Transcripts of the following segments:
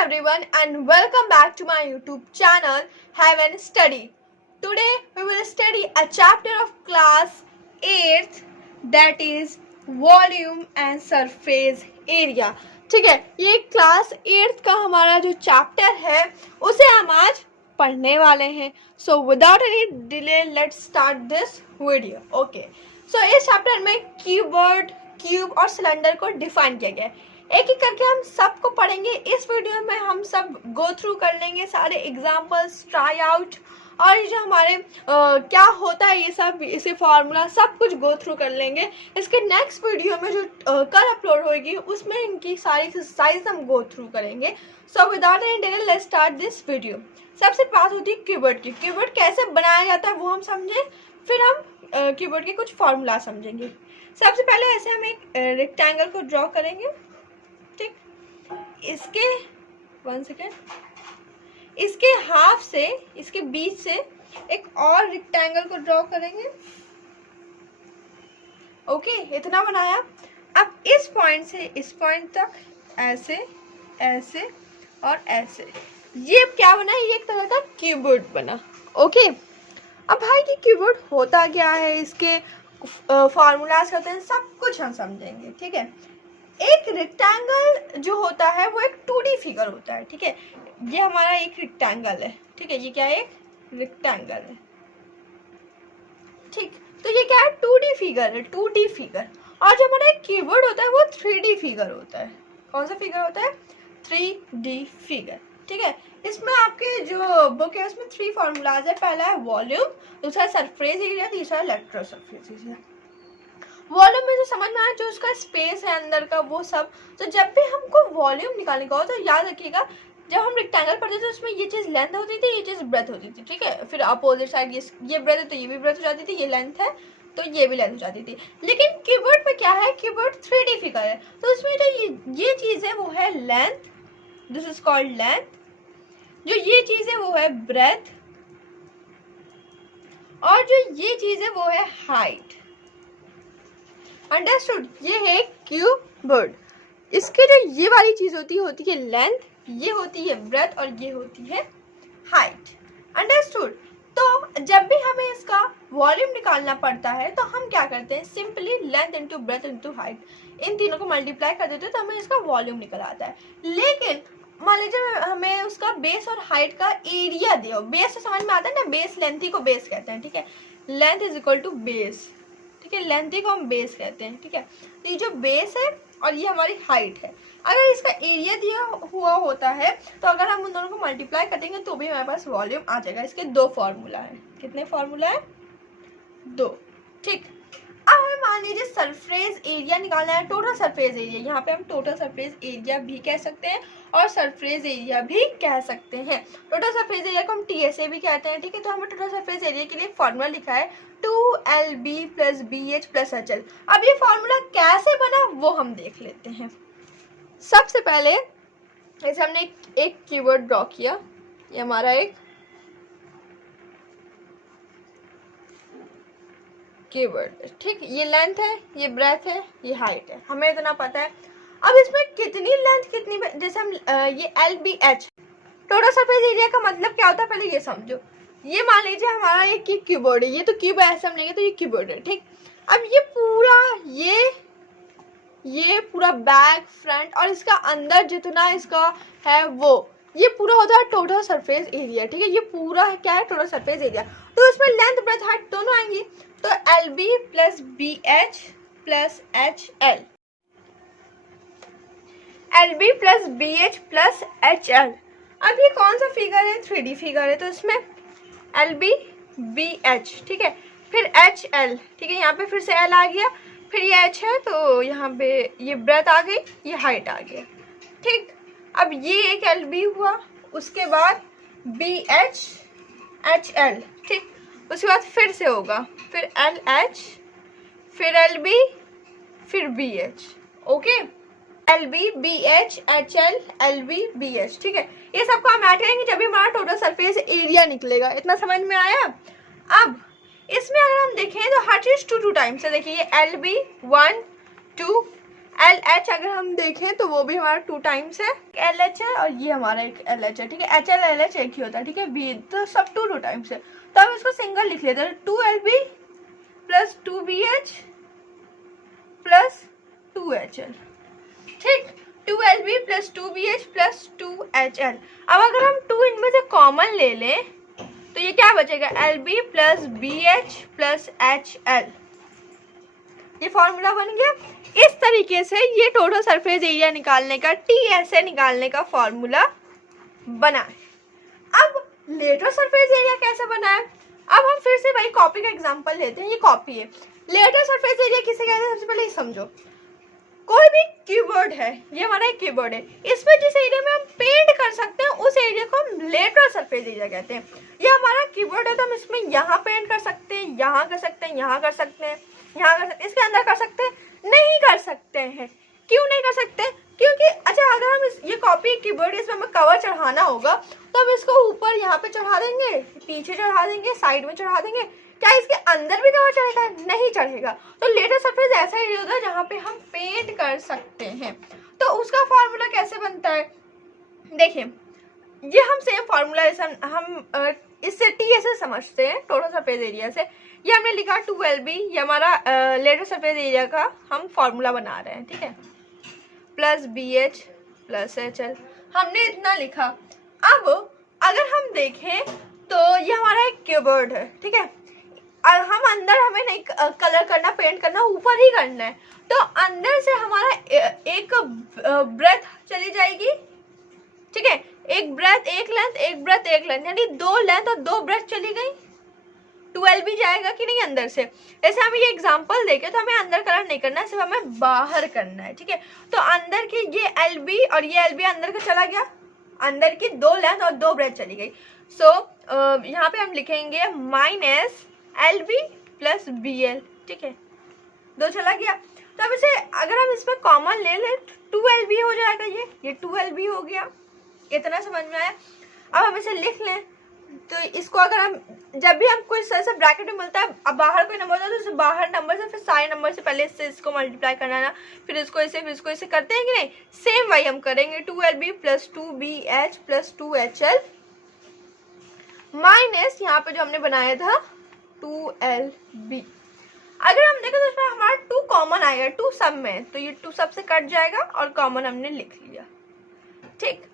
everyone and welcome back to my YouTube channel Heaven Study. Today we will study a chapter of class 8th that is volume and surface area. ठीक है, ये class 8th का हमारा जो chapter है उसे हम आज पढ़ने वाले हैं. So without any delay let's start this video. Okay. So इस चैप्टर में कीवर्ड, क्यूब और सिलेंडर को डिफाइन किया गया है. एक एक करके हम सबको पढ़ेंगे. इस वीडियो में हम सब गो थ्रू कर लेंगे सारे एग्जांपल्स, ट्राई आउट और ये जो हमारे क्या होता है ये सब, इसे फार्मूला सब कुछ गो थ्रू कर लेंगे. इसके नेक्स्ट वीडियो में जो कल अपलोड होगी उसमें इनकी सारी एक्सरसाइज हम गो थ्रू करेंगे. So without any delay let's start this video. सबसे बात होती है कीवर्ड की. कीवर्ड कैसे बनाया जाता है वो हम समझें, फिर हम कीवर्ड के कुछ फार्मूला समझेंगे. सबसे पहले ऐसे हम एक रेक्टेंगल को ड्रॉ करेंगे. ठीक, इसके 1 सेकेंड, इसके हाफ से, इसके बीच से एक और रेक्टेंगल को ड्रॉ करेंगे. ओके, इतना बनाया. अब इस पॉइंट से इस पॉइंट तक ऐसे ऐसे और ऐसे, ये क्या बना? ये एक तरह का कीवर्ड बना. ओके, अब भाई ये कीवर्ड होता क्या है, इसके फार्मूलाज करते हैं, सब कुछ हम समझेंगे. ठीक है, एक रेक्टेंगल जो होता है वो एक 2D फिगर होता है. ठीक है, ये हमारा एक रेक्टेंगल है. ठीक है, ये क्या है? एक रेक्टेंगल है. ठीक, तो ये क्या है? 2D फिगर है, 2D फिगर. और जो हमारा एक कीवर्ड होता है वो 3D फिगर होता है. कौन सा फिगर होता है? 3D figure. ठीक है, इसमें आपके जो बुक है उसमें 3 फार्मूलाज है. पहला है वॉल्यूम, दूसरा है सरफेस एरिया, तीसरा है इलेक्ट्रो सरफेस एरिया. वॉल्यूम में जो समझ में आया, जो उसका स्पेस है अंदर का वो सब. तो जब भी हमको वॉल्यूम निकालने का हो तो याद रखिएगा, जब हम रेक्टेंगल पढ़ते थे उसमें ये चीज़ लेंथ होती थी, ये चीज़ ब्रेथ होती थी. ठीक है, फिर अपोजिट साइड ये ब्रेथ है तो ये भी ब्रेथ हो जाती थी, ये लेंथ है तो ये भी लेंथ हो जाती थी. लेकिन कीवर्ड में क्या है? कीवर्ड 3D फिगर है, तो उसमें जो ये चीज़ है वो है length, this is called length. जो ये चीज़ है वो है ब्रेथ, और जो ये चीज़ है वो है हाइट. अंडरस्टूड? ये है कीवर्ड. इसके जो ये वाली चीज होती है लेंथ, ये होती है ब्रेथ और ये होती है हाइट. अंडरस्टूड? तो जब भी हमें इसका वॉल्यूम निकालना पड़ता है तो हम क्या करते हैं? Simply length into breadth into height, इन तीनों को मल्टीप्लाई कर देते हैं तो हमें इसका वॉल्यूम निकल आता है. लेकिन मान लीजिए हमें उसका बेस और हाइट का एरिया दिया. बेस तो समझ में आता है ना, बेस लेंथ ही को बेस कहते हैं. ठीक है, length is equal to base. ठीक है, लेंथ को हम बेस कहते हैं. ठीक है, तो ये जो बेस है और ये हमारी हाइट है. अगर इसका एरिया दिया हुआ होता है तो अगर हम उन दोनों को मल्टीप्लाई कर देंगे तो भी हमारे पास वॉल्यूम आ जाएगा. इसके 2 फार्मूला है. कितने फार्मूला है? 2. ठीक, अब हमें मान लीजिए सरफेस एरिया निकालना है, टोटल सरफेस एरिया. यहाँ पे हम टोटल सरफेस एरिया भी कह सकते हैं और सरफेस एरिया भी कह सकते हैं. टोटल सरफेस एरिया को हम TSA भी कहते हैं. ठीक है, तो हमें टोटल सरफेस एरिया के लिए फॉर्मूला लिखा है 2LB + BH + HL. अब ये फॉर्मूला कैसे बना वो हम देख लेते हैं. सबसे पहले जैसे हमने एक कीवर्ड ड्रॉ किया, ये हमारा एक कीवर्ड है. ठीक, ये लेंथ है, ये ब्रेथ है, ये हाइट है, हमें इतना पता है. अब इसमें कितनी लेंथ कितनी, जैसे हम ये LBH टोटल सरफेस एरिया का मतलब क्या होता है पहले ये समझो. ये मान लीजिए हमारा एक कीबोर्ड है, ये तो कीबोर्ड ऐसे समझेंगे तो ये कीबोर्ड है. ठीक, अब ये पूरा ये पूरा बैक फ्रंट और इसका अंदर जितना इसका है वो, ये पूरा होता है टोटल सरफेस एरिया. ठीक है, ये पूरा है क्या है? Total surface area. तो इसमें लेंथ ब्रेथ हाइट दोनों आएंगी, तो LB + BH + HL, LB + BH + HL. अब ये कौन सा फिगर है? 3D फिगर है, तो इसमें LB BH. ठीक है, फिर HL. ठीक है, यहाँ पे फिर से L आ गया, फिर ये H है तो यहाँ पे ये ब्रेथ आ गई, ये हाइट आ गया. ठीक, अब ये एक LB हुआ, उसके बाद BH HL. ठीक, उसके बाद फिर से होगा, फिर LH, फिर LB, फिर BH. Okay, LB BH HL LB BH. ठीक है, ये सबको हम ऐड करेंगे जब भी हमारा टोटल सरफेस एरिया निकलेगा. इतना समझ में आया? अब इसमें अगर हम देखें तो हर चीज 2 टाइम्स है. देखिए ये LB 1 2, एल एच अगर हम देखें तो वो भी हमारा 2 टाइम्स है, एल एच है और ये हमारा एक एल एच है, ठीक है। एच एल एल एच एक ही होता है, ठीक है। बी तो सब 2 टाइम्स है, तो हम इसको सिंगल लिख लेते हैं, 2LB plus 2BH plus 2HL, ठीक। 2LB plus 2BH plus 2HL। अब अगर हम 2 इनमें से कॉमन ले लें तो ये क्या बचेगा, LB plus BH plus HL, ये फॉर्मूला बन गया। इस तरीके से ये टोटल सरफेस एरिया निकालने का, TSA निकालने का फॉर्मूला बना है। अब लेटरल सरफेस एरिया कैसे बना है, अब हम फिर से भाई कॉपी का एग्जांपल लेते हैं। ये कॉपी है, लेटरल सरफेस एरिया किसे कहते हैं सबसे पहले ये समझो। कोई भी कीबोर्ड है, ये हमारा एक कीबोर्ड है, इसमें जिस एरिया में हम पेंट कर सकते हैं उस एरिया को हम लेटरल सरफेस एरिया कहते हैं। ये हमारा कीबोर्ड है तो हम इसमें यहाँ पेंट कर सकते हैं, यहाँ कर सकते हैं, यहाँ कर सकते हैं, यहाँ कर सकते हैं, इसके अंदर कर सकते हैं, नहीं कर सकते हैं। क्यों नहीं कर सकते, क्योंकि अच्छा अगर हम ये कॉपी कीबोर्ड इसमें हमें कवर चढ़ाना होगा तो हम इसको ऊपर यहाँ पे चढ़ा देंगे, पीछे चढ़ा देंगे, साइड में चढ़ा देंगे, क्या इसके अंदर भी कवर चढ़ेगा, नहीं चढ़ेगा। तो लेटरल सरफेस ऐसा एरिया होता है जहाँ पे हम पेंट कर सकते हैं। तो उसका फॉर्मूला कैसे बनता है, देखिए ये हम सेम फॉर्मूला हम इससे TSA समझते हैं, टोटल सरफेस एरिया से। ये हमने लिखा 2LB, ये हमारा लेटरल सरफेस एरिया का हम फॉर्मूला बना रहे हैं, ठीक है, प्लस BH प्लस HL, हमने इतना लिखा। अब अगर हम देखें तो ये हमारा एक कीबोर्ड है, ठीक है। हम अंदर हमें नहीं कलर करना, पेंट करना, ऊपर ही करना है। तो अंदर से हमारा एक ब्रेथ चली जाएगी, ठीक है, एक ब्रेथ एक लेंथ, एक ब्रेथ एक लेंथ, यानी 2 लेंथ और 2 ब्रेथ चली गई। 12 जाएगा कि नहीं अंदर से। जैसे हम ये एग्जांपल देखें तो हमें अंदर कलर नहीं करना है, सिर्फ हमें बाहर करना है, ठीक है। तो अंदर की ये LB और ये LB अंदर का चला गया, अंदर की 2 लेंथ और 2 ब्रेथ चली गई। सो यहाँ पे हम लिखेंगे माइनस LB प्लस BL, ठीक है, 2 चला गया। तो अब इसे अगर हम इसमें कॉमन ले लें 2LB हो जाएगा, ये 2LB हो गया, इतना समझ में आया। अब हम इसे लिख लें तो इसको अगर हम जब भी हम कोई से ब्रैकेट में मिलता है, अब बाहर कोई नंबर होता है तो इसे बाहर नंबर से फिर सारे नंबर से पहले इससे इसको मल्टीप्लाई करना है ना, फिर इसको इसे फिर इसको इसे करते हैं कि नहीं, सेम वही हम करेंगे। 2LB plus 2BH plus 2HL minus यहाँ पे जो हमने बनाया था 2LB। अगर हम देखें तो इसमें हमारा 2 कॉमन आएगा, 2 सब में, तो ये 2 सब से कट जाएगा और कॉमन हमने लिख लिया, ठीक।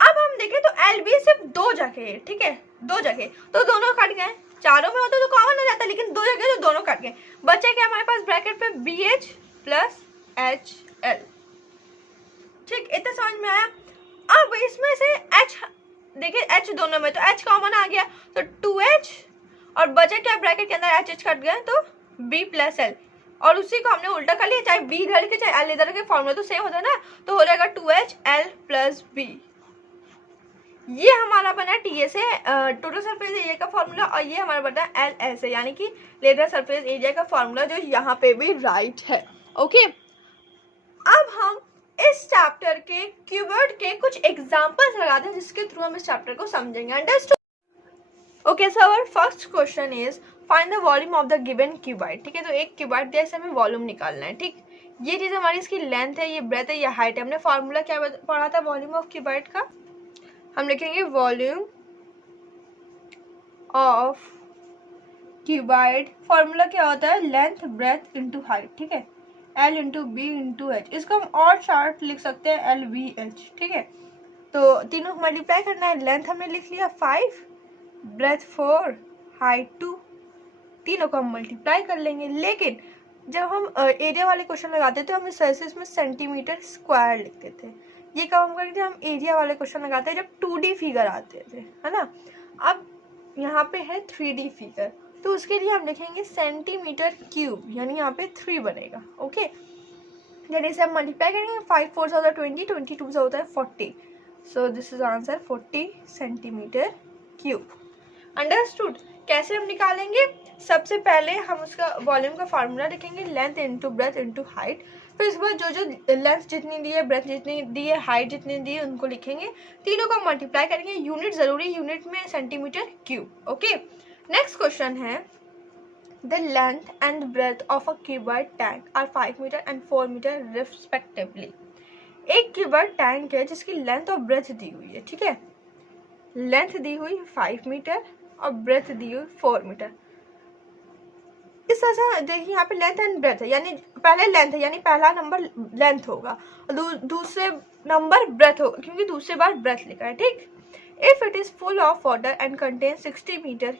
अब हम देखें तो LB सिर्फ 2 जगह है, ठीक है, 2 जगह, तो दोनों कट गए। चारों में होता तो कॉमन हो जाता, लेकिन 2 जगह तो दोनों कट गए। बचे क्या हमारे पास ब्रैकेट पे BH प्लस HL, ठीक, इतना समझ में आया। अब इसमें से H देखिए, H दोनों में, तो H कॉमन आ गया तो 2H, और बचे क्या ब्रैकेट के अंदर HH कट गए तो B प्लस L, और उसी को हमने उल्टा कर लिया, चाहे B इधर के चाहे L इधर के, फॉर्मूला तो सेम होता है ना, तो हो जाएगा 2HL प्लस B। ये हमारा बना TSA टोटल सरफेस एरिया का फॉर्मूला, और ये हमारा बना LSA यानी कि लेटरल सरफेस एरिया का फॉर्मूला, जो यहाँ पे भी राइट है, ओके। अब हम इस चैप्टर के कीवर्ड के कुछ एग्जांपल्स लगाते हैं जिसके थ्रू हम इस चैप्टर को समझेंगे, understood. Okay, so our first question is find the volume of the given cuboid, ठीक है। तो एक क्यूबॉइड दिया, इससे हमें वॉल्यूम निकालना है, ठीक। ये चीज हमारी इसकी लेंथ है, ये ब्रेथ है, ये हाइट है। हमने फॉर्मूला क्या पढ़ा था वॉल्यूम ऑफ क्यूबॉइड का, हम लिखेंगे वॉल्यूम ऑफ क्यूबॉइड, फॉर्मूला क्या होता है, लेंथ ब्रेथ इनटू हाइट, ठीक है, L into B into H। इसको हम और शार्ट लिख सकते हैं LVH, ठीक है। तो तीनों को मल्टीप्लाई करना है, लेंथ हमने लिख लिया 5, ब्रेथ 4, हाइट 2, तीनों को हम मल्टीप्लाई कर लेंगे। लेकिन जब हम एरिया वाले क्वेश्चन लगाते थे, हम इस तरह से इसमें सेंटीमीटर स्क्वायर लिखते थे। ये कब हम करते थे, हम एरिया वाले क्वेश्चन लगाते हैं जब 2D फिगर आते थे, है ना। अब यहाँ पे है 3D फिगर, तो उसके लिए हम लिखेंगे सेंटीमीटर क्यूब, यानी यहाँ पे 3 बनेगा, ओके। यानी इसे हम मल्टीप्लाई करेंगे, 5 4 से होता है 20, 22 से होता है 40, so this is answer 40 centimetre cube, understood. कैसे हम निकालेंगे, सबसे पहले हम उसका वॉल्यूम का फार्मूला लिखेंगे, length into breadth into height. फिर इसके बाद जो लेंथ जितनी दी है, ब्रेथ जितनी दी है, हाइट जितनी दी है, उनको लिखेंगे, तीनों को मल्टीप्लाई करेंगे। यूनिट जरूरी, यूनिट में centimetre cube, okay. Next question है The length and breadth of a cuboid tank are 5 meter and 4 meter respectively. एक क्यूबॉइड टैंक है जिसकी लेंथ और ब्रेथ दी हुई है, ठीक है, लेंथ दी हुई 5 मीटर और ब्रेथ दी हुई 4 मीटर। इस तरह से देखिए यहाँ पे लेंथ एंड ब्रेथ है, यानी पहले लेंथ है यानी पहला नंबर लेंथ होगा और दूसरे नंबर ब्रेथ होगा क्योंकि दूसरे बार ब्रेथ लिखा है, ठीक। If it is full of water and contain 60 meter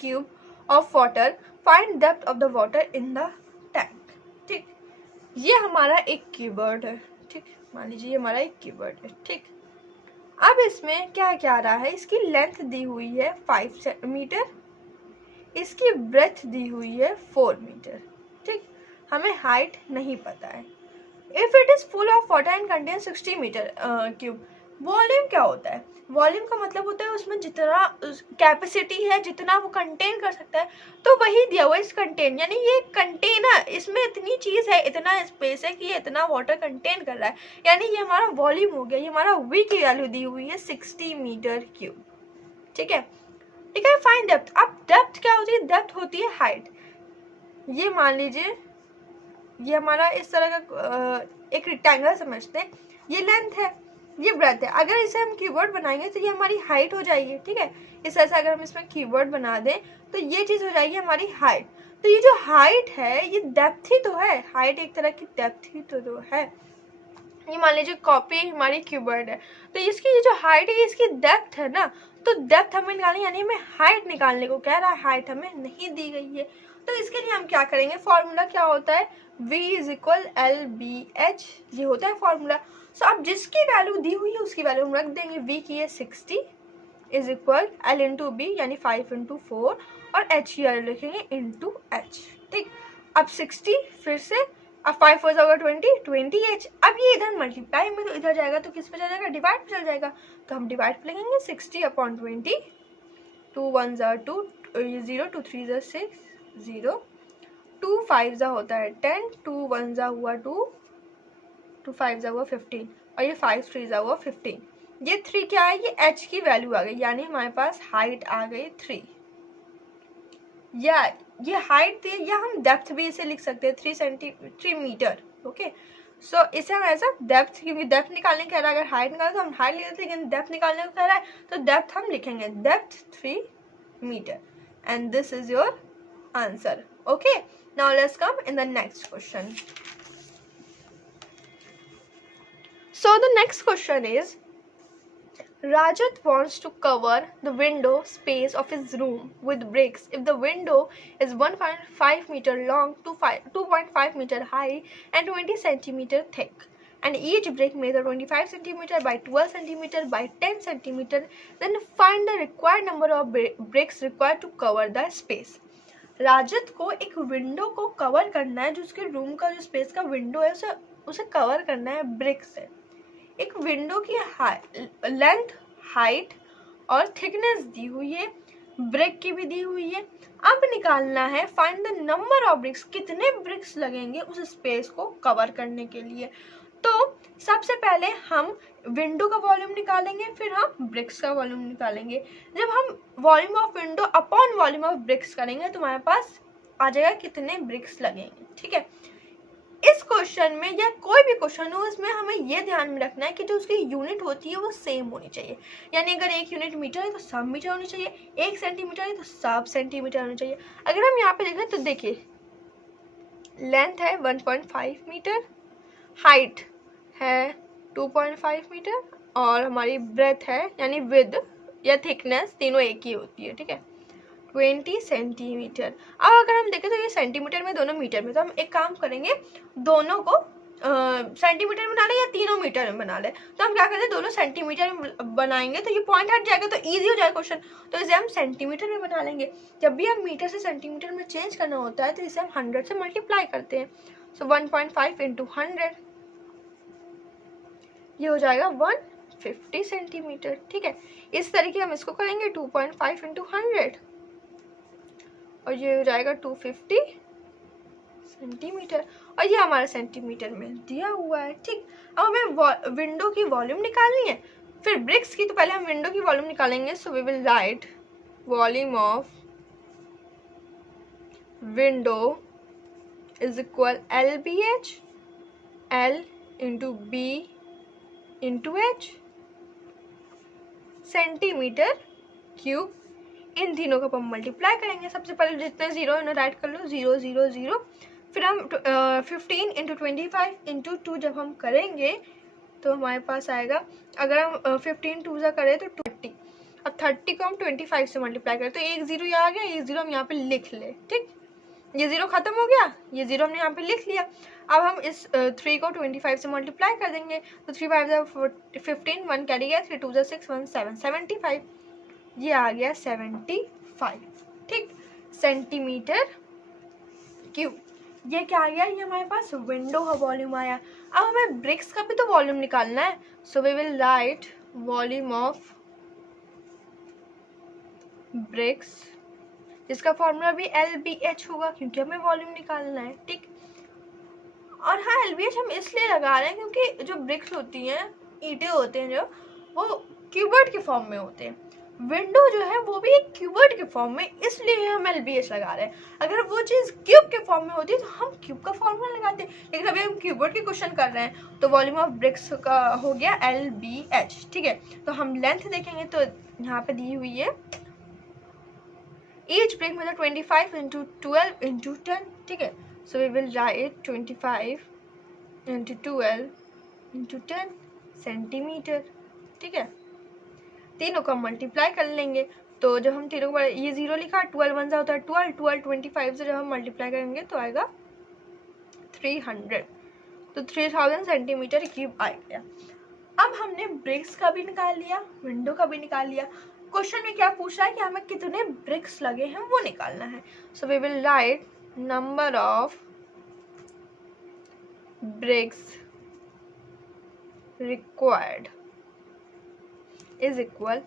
cube of water, find depth of the water in the tank, ठीक। ये हमारा एक कीवर्ड है, ठीक, मान लीजिए ये हमारा एक कीवर्ड है, ठीक। अब इसमें क्या क्या आ रहा है, इसकी लेंथ दी हुई है 5 मीटर, इसकी ब्रेथ दी हुई है 4 मीटर, ठीक। हमें हाइट नहीं पता है। If it is full of water and contain 60 meter cube, volume क्या होता है, वॉल्यूम का मतलब होता है उसमें जितना कैपेसिटी है, जितना वो कंटेन कर सकता है, तो वही दिया हुआ इस कंटेन, यानी ये कंटेनर, इसमें इतनी चीज़ है, इतना स्पेस है कि ये इतना वाटर कंटेन कर रहा है, यानी ये हमारा वॉल्यूम हो गया। ये हमारा वी की वैल्यू दी हुई है 60 मीटर क्यूब, ठीक है, ठीक है। फाइंड डेप्थ, अब डेप्थ क्या होती है, डेप्थ होती है हाइट। ये मान लीजिए ये हमारा इस तरह का एक रेक्टेंगल समझते हैं, ये लेंथ है, ये ब्रेथ है। अगर इसे हम कीवर्ड बनाएंगे तो ये हमारी हाइट हो जाएगी, ठीक है। इस तरह से अगर हम इसमें कीवर्ड बना दें तो ये चीज़ हो जाएगी हमारी हाइट। तो ये जो हाइट है ये डेप्थ ही तो है, हाइट एक तरह की डेप्थ ही तो है। ये मान लीजिए कॉपी हमारी कीवर्ड है, तो इसकी ये जो हाइट है इसकी डेप्थ है ना, तो डेप्थ हमें निकालनी, यानी हमें हाइट निकालने को कह रहा है, हाइट हमें नहीं दी गई है। तो इसके लिए हम क्या करेंगे, फॉर्मूला क्या होता है, v इज इक्वल LBH, ये होता है फॉर्मूला। सो अब जिसकी वैल्यू दी हुई है उसकी वैल्यू हम रख देंगे, v की है 60 is equal L into B यानी 5 इंटू 4 और h की वैल्यू लिखेंगे इंटू h, ठीक। अब 60 फिर से, अब 5 4 होगा 20h। अब ये इधर मल्टीप्लाई में तो इधर जाएगा तो किस पे चल जाएगा, डिवाइड पे चल जाएगा, तो हम डिवाइड पे लगेंगे 60 अपॉन 20, 2 1 2 0 2 3 6 0, 2 5 होता है 10, 2 1 हुआ 2, 2 5 हुआ 15 और ये 5 3 हुआ 15। ये 3 क्या है, ये h की वैल्यू आ गई, यानी हमारे पास हाइट आ गई 3, या ये हाइट थी, या हम डेप्थ भी इसे लिख सकते हैं 3 मीटर, ओके। सो इसे हम ऐसा डेप्थ, क्योंकि डेप्थ निकालने कह रहा है, अगर हाइट निकाले तो हम हाइट लिख देते, लेकिन डेप्थ निकालने को कह रहा है तो डेप्थ हम लिखेंगे depth 3 meter, and this is your answer, okay. Now let's come in the next question. So the next question is, Rajat wants to cover the window space of his room with bricks if the window is 1.5 meter long, 2.5 meter high and 20 centimeter thick, and each brick measures 25 centimeter by 12 centimeter by 10 centimeter. Then find the required number of bricks required to cover the space. राजत को एक window को cover करना है, जो उसके room का जो space का विंडो है उसे कवर करना है ब्रिक से। एक विंडो की लेंथ, हाइट और थिकनेस दी हुई है, ब्रिक की भी दी हुई है। अब निकालना है find the number of BRICS, कितने ब्रिक्स लगेंगे उस स्पेस को कवर करने के लिए। तो सबसे पहले हम विंडो का वॉल्यूम निकालेंगे, फिर हम ब्रिक्स का वॉल्यूम निकालेंगे। जब हम volume of window upon volume of BRICS करेंगे तो हमारे पास आ जाएगा कितने ब्रिक्स लगेंगे, ठीक है। इस क्वेश्चन में या कोई भी क्वेश्चन हो उसमें हमें यह ध्यान में रखना है कि जो उसकी यूनिट होती है वो सेम होनी चाहिए, यानी अगर एक यूनिट मीटर है तो सब मीटर होनी चाहिए, एक सेंटीमीटर है तो सब सेंटीमीटर होनी चाहिए। अगर हम यहाँ पे देखें तो देखिए लेंथ है 1.5 मीटर, हाइट है 2.5 मीटर और हमारी ब्रेथ है यानी विद या थिकनेस तीनों एक ही होती है, ठीक है, 20 सेंटीमीटर। अब अगर हम देखें तो ये सेंटीमीटर में, दोनों मीटर में, तो हम एक काम करेंगे दोनों को सेंटीमीटर में बना ले या तीनों मीटर में बना ले। तो हम क्या करते हैं, दोनों सेंटीमीटर में बनाएंगे तो ये पॉइंट हट जाएगा तो इजी हो जाएगा क्वेश्चन, तो इसे हम सेंटीमीटर में बना लेंगे। जब भी हम मीटर से सेंटीमीटर में चेंज करना होता है तो इसे हम 100 से मल्टीप्लाई करते हैं। सो 1.5 इंटू 100 ये हो जाएगा 150 सेंटीमीटर, ठीक है। इस तरीके हम इसको करेंगे 2.5 इंटू 100 और ये हो जाएगा 250 सेंटीमीटर, और ये हमारा सेंटीमीटर में दिया हुआ है, ठीक। अब हमें विंडो की वॉल्यूम निकालनी है, फिर ब्रिक्स की, तो पहले हम विंडो की वॉल्यूम निकालेंगे। So we will write volume of window is equal LBH, L into B into H, centimetre cube. इन तीनों को हम मल्टीप्लाई करेंगे। सबसे पहले जितने जीरो इन्हें राइट कर लो, 0 0 0। फिर हम 15 इंटू 25 इंटू 2 जब हम करेंगे तो हमारे पास आएगा, अगर हम 15 टू ज़ा करें तो 30। अब 30 को हम 25 से मल्टीप्लाई करें तो एक जीरो यहाँ आ गया, एक जीरो हम यहाँ पे लिख ले। ठीक, ये जीरो खत्म हो गया, ये जीरो हमने यहाँ पे लिख लिया। अब हम इस 3 को 25 से मल्टीप्लाई कर देंगे तो 3 5 15, 1 कैरी गया, 3 2 6 1 7 75, ये आ गया 75। ठीक, सेंटीमीटर क्यूब। ये क्या आ गया, ये हमारे पास विंडो का वॉल्यूम आया। अब हमें ब्रिक्स का भी तो वॉल्यूम निकालना है, so we will write volume of bricks, इसका फॉर्मूला भी LBH होगा क्योंकि हमें वॉल्यूम निकालना है। ठीक, और हाँ LBH हम इसलिए लगा रहे हैं क्योंकि जो ब्रिक्स होती हैं, ईंटें होते हैं जो, वो क्यूबर्ड के फॉर्म में होते हैं। विंडो जो है वो भी एक क्यूबर्ड के फॉर्म में, इसलिए हम LBH लगा रहे हैं। अगर वो चीज़ क्यूब के फॉर्म में होती है तो हम क्यूब का फॉर्मूला लगाते, लेकिन अभी हम क्यूबर्ड के क्वेश्चन कर रहे हैं तो वॉल्यूम ऑफ ब्रिक्स का हो गया LBH। ठीक है, तो हम लेंथ देखेंगे तो यहाँ पे दी हुई है, each brick मतलब 25 into 12 into 10। ठीक है, so we will write 25 into 12 into 10 centimetre. ठीक है, तीनों को मल्टीप्लाई कर लेंगे तो जब हम तीनों को, ये जीरो लिखा, 12 वन होता है 12, 12 25 से जब हम मल्टीप्लाई करेंगे तो आएगा 300, तो 3000 सेंटीमीटर क्यूब आ गया। अब हमने ब्रिक्स का भी निकाल लिया, विंडो का भी निकाल लिया। क्वेश्चन में क्या पूछ रहा है कि हमें कितने ब्रिक्स लगे हैं वो निकालना है। So we will write number of bricks required is equal,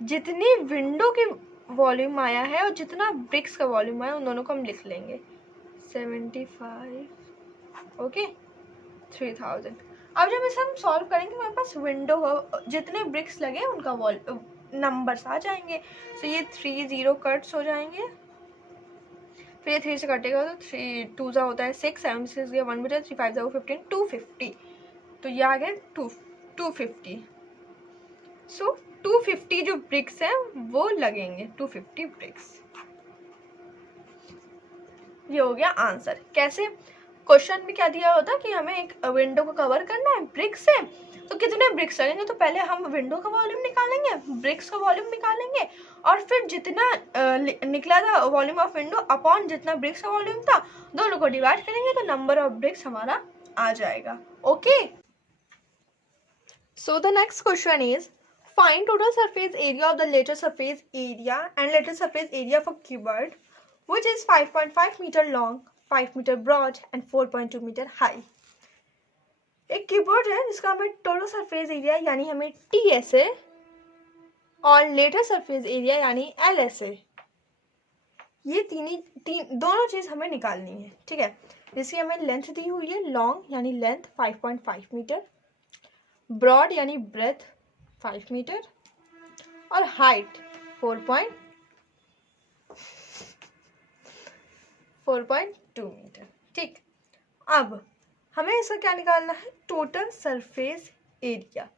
जितनी विंडो की वॉल्यूम आया है और जितना ब्रिक्स का वॉल्यूम आया उन दोनों को हम लिख लेंगे, 75 ओके 3000। अब जब इसे हम सॉल्व करेंगे हमारे पास विंडो जितने ब्रिक्स लगे उनका नंबर्स आ जाएंगे। सो ये 3 0 कट्स हो जाएंगे, फिर ये 3 से कटेगा तो 3 2 ज़ा होता है 6, 7 6 गया 1 बचा, 3 5 ज़ा 15, 250, तो ये आ गया 250। सो 250 जो ब्रिक्स हैं वो लगेंगे, 250 ब्रिक्स। ये हो गया आंसर। कैसे, क्वेश्चन में क्या दिया होता कि हमें एक विंडो को कवर करना है ब्रिक से, तो कितने ब्रिक्स लगेंगे, तो पहले हम विंडो का वॉल्यूम निकालेंगे, ब्रिक्स का वॉल्यूम निकालेंगे, और फिर जितना निकला था वॉल्यूम ऑफ विंडो अपॉन जितना ब्रिक्स का वॉल्यूम था, दोनों को डिवाइड करेंगे तो नंबर ऑफ ब्रिक्स हमारा आ जाएगा। Okay, so the next question is find total surface area of the lateral surface area and lateral surface area for cuboid which is 5.5 meter long, 5 meter broad and 4.2 meter high। एक keyboard है जिसका हमें total surface area यानी हमें TSA और letter surface area यानी LSA, ये दोनों चीज हमें निकालनी है। ठीक है, जिसकी हमें लेंथ दी हुई है, लॉन्ग यानी लेंथ 5.5 मीटर, ब्रॉड यानी ब्रेथ 5 मीटर और हाइट 4.2 मीटर। ठीक, अब हमें इसका क्या निकालना है, टोटल सरफेस एरिया।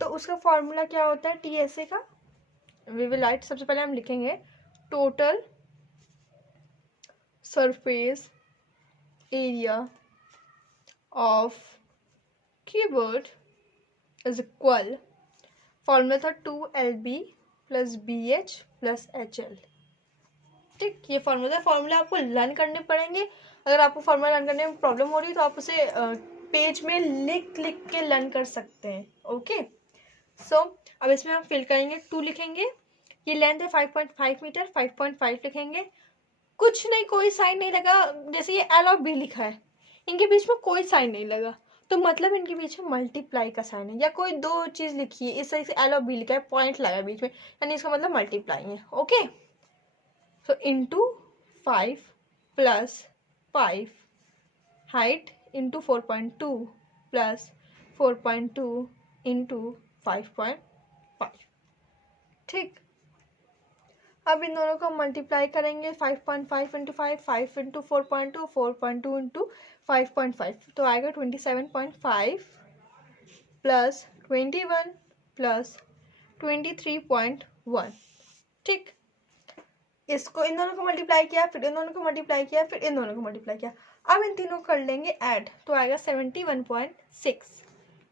तो उसका फॉर्मूला क्या होता है TSA का, वी विल राइट, सबसे पहले हम लिखेंगे total surface area of keyboard is equal, formula था 2LB + BH + HL। ठीक, ये फॉर्मूला आपको लर्न करने पड़ेंगे। अगर आपको फॉर्मूला लर्न करने में प्रॉब्लम हो रही है तो आप उसे पेज में लिख के लर्न कर सकते हैं। ओके, सो अब इसमें हम फिल करेंगे, 2 लिखेंगे, ये लेंथ है 5.5 मीटर, 5.5 लिखेंगे, कुछ नहीं, कोई साइन नहीं लगा, जैसे ये L और B लिखा है, इनके बीच में कोई साइन नहीं लगा, तो मतलब इनके बीच में मल्टीप्लाई का साइन है, या कोई दो चीज़ लिखी है इस तरह से L और B लिखा है, पॉइंट लगा बीच में, यानी इसका मतलब मल्टीप्लाई है। Okay, so into 5 plus 5 height into 4.2 plus 4.2 into 5.5। ठीक, अब इन दोनों को मल्टीप्लाई करेंगे 5.5 इंटू 5 इंटू 4.2 4.2 इंटू 5.5 तो आएगा 27.5 प्लस 21 प्लस 23.1। ठीक, इसको इन दोनों को मल्टीप्लाई किया, फिर इन दोनों को मल्टीप्लाई किया, फिर इन दोनों को मल्टीप्लाई किया। अब इन तीनों कर लेंगे ऐड तो आएगा 71.6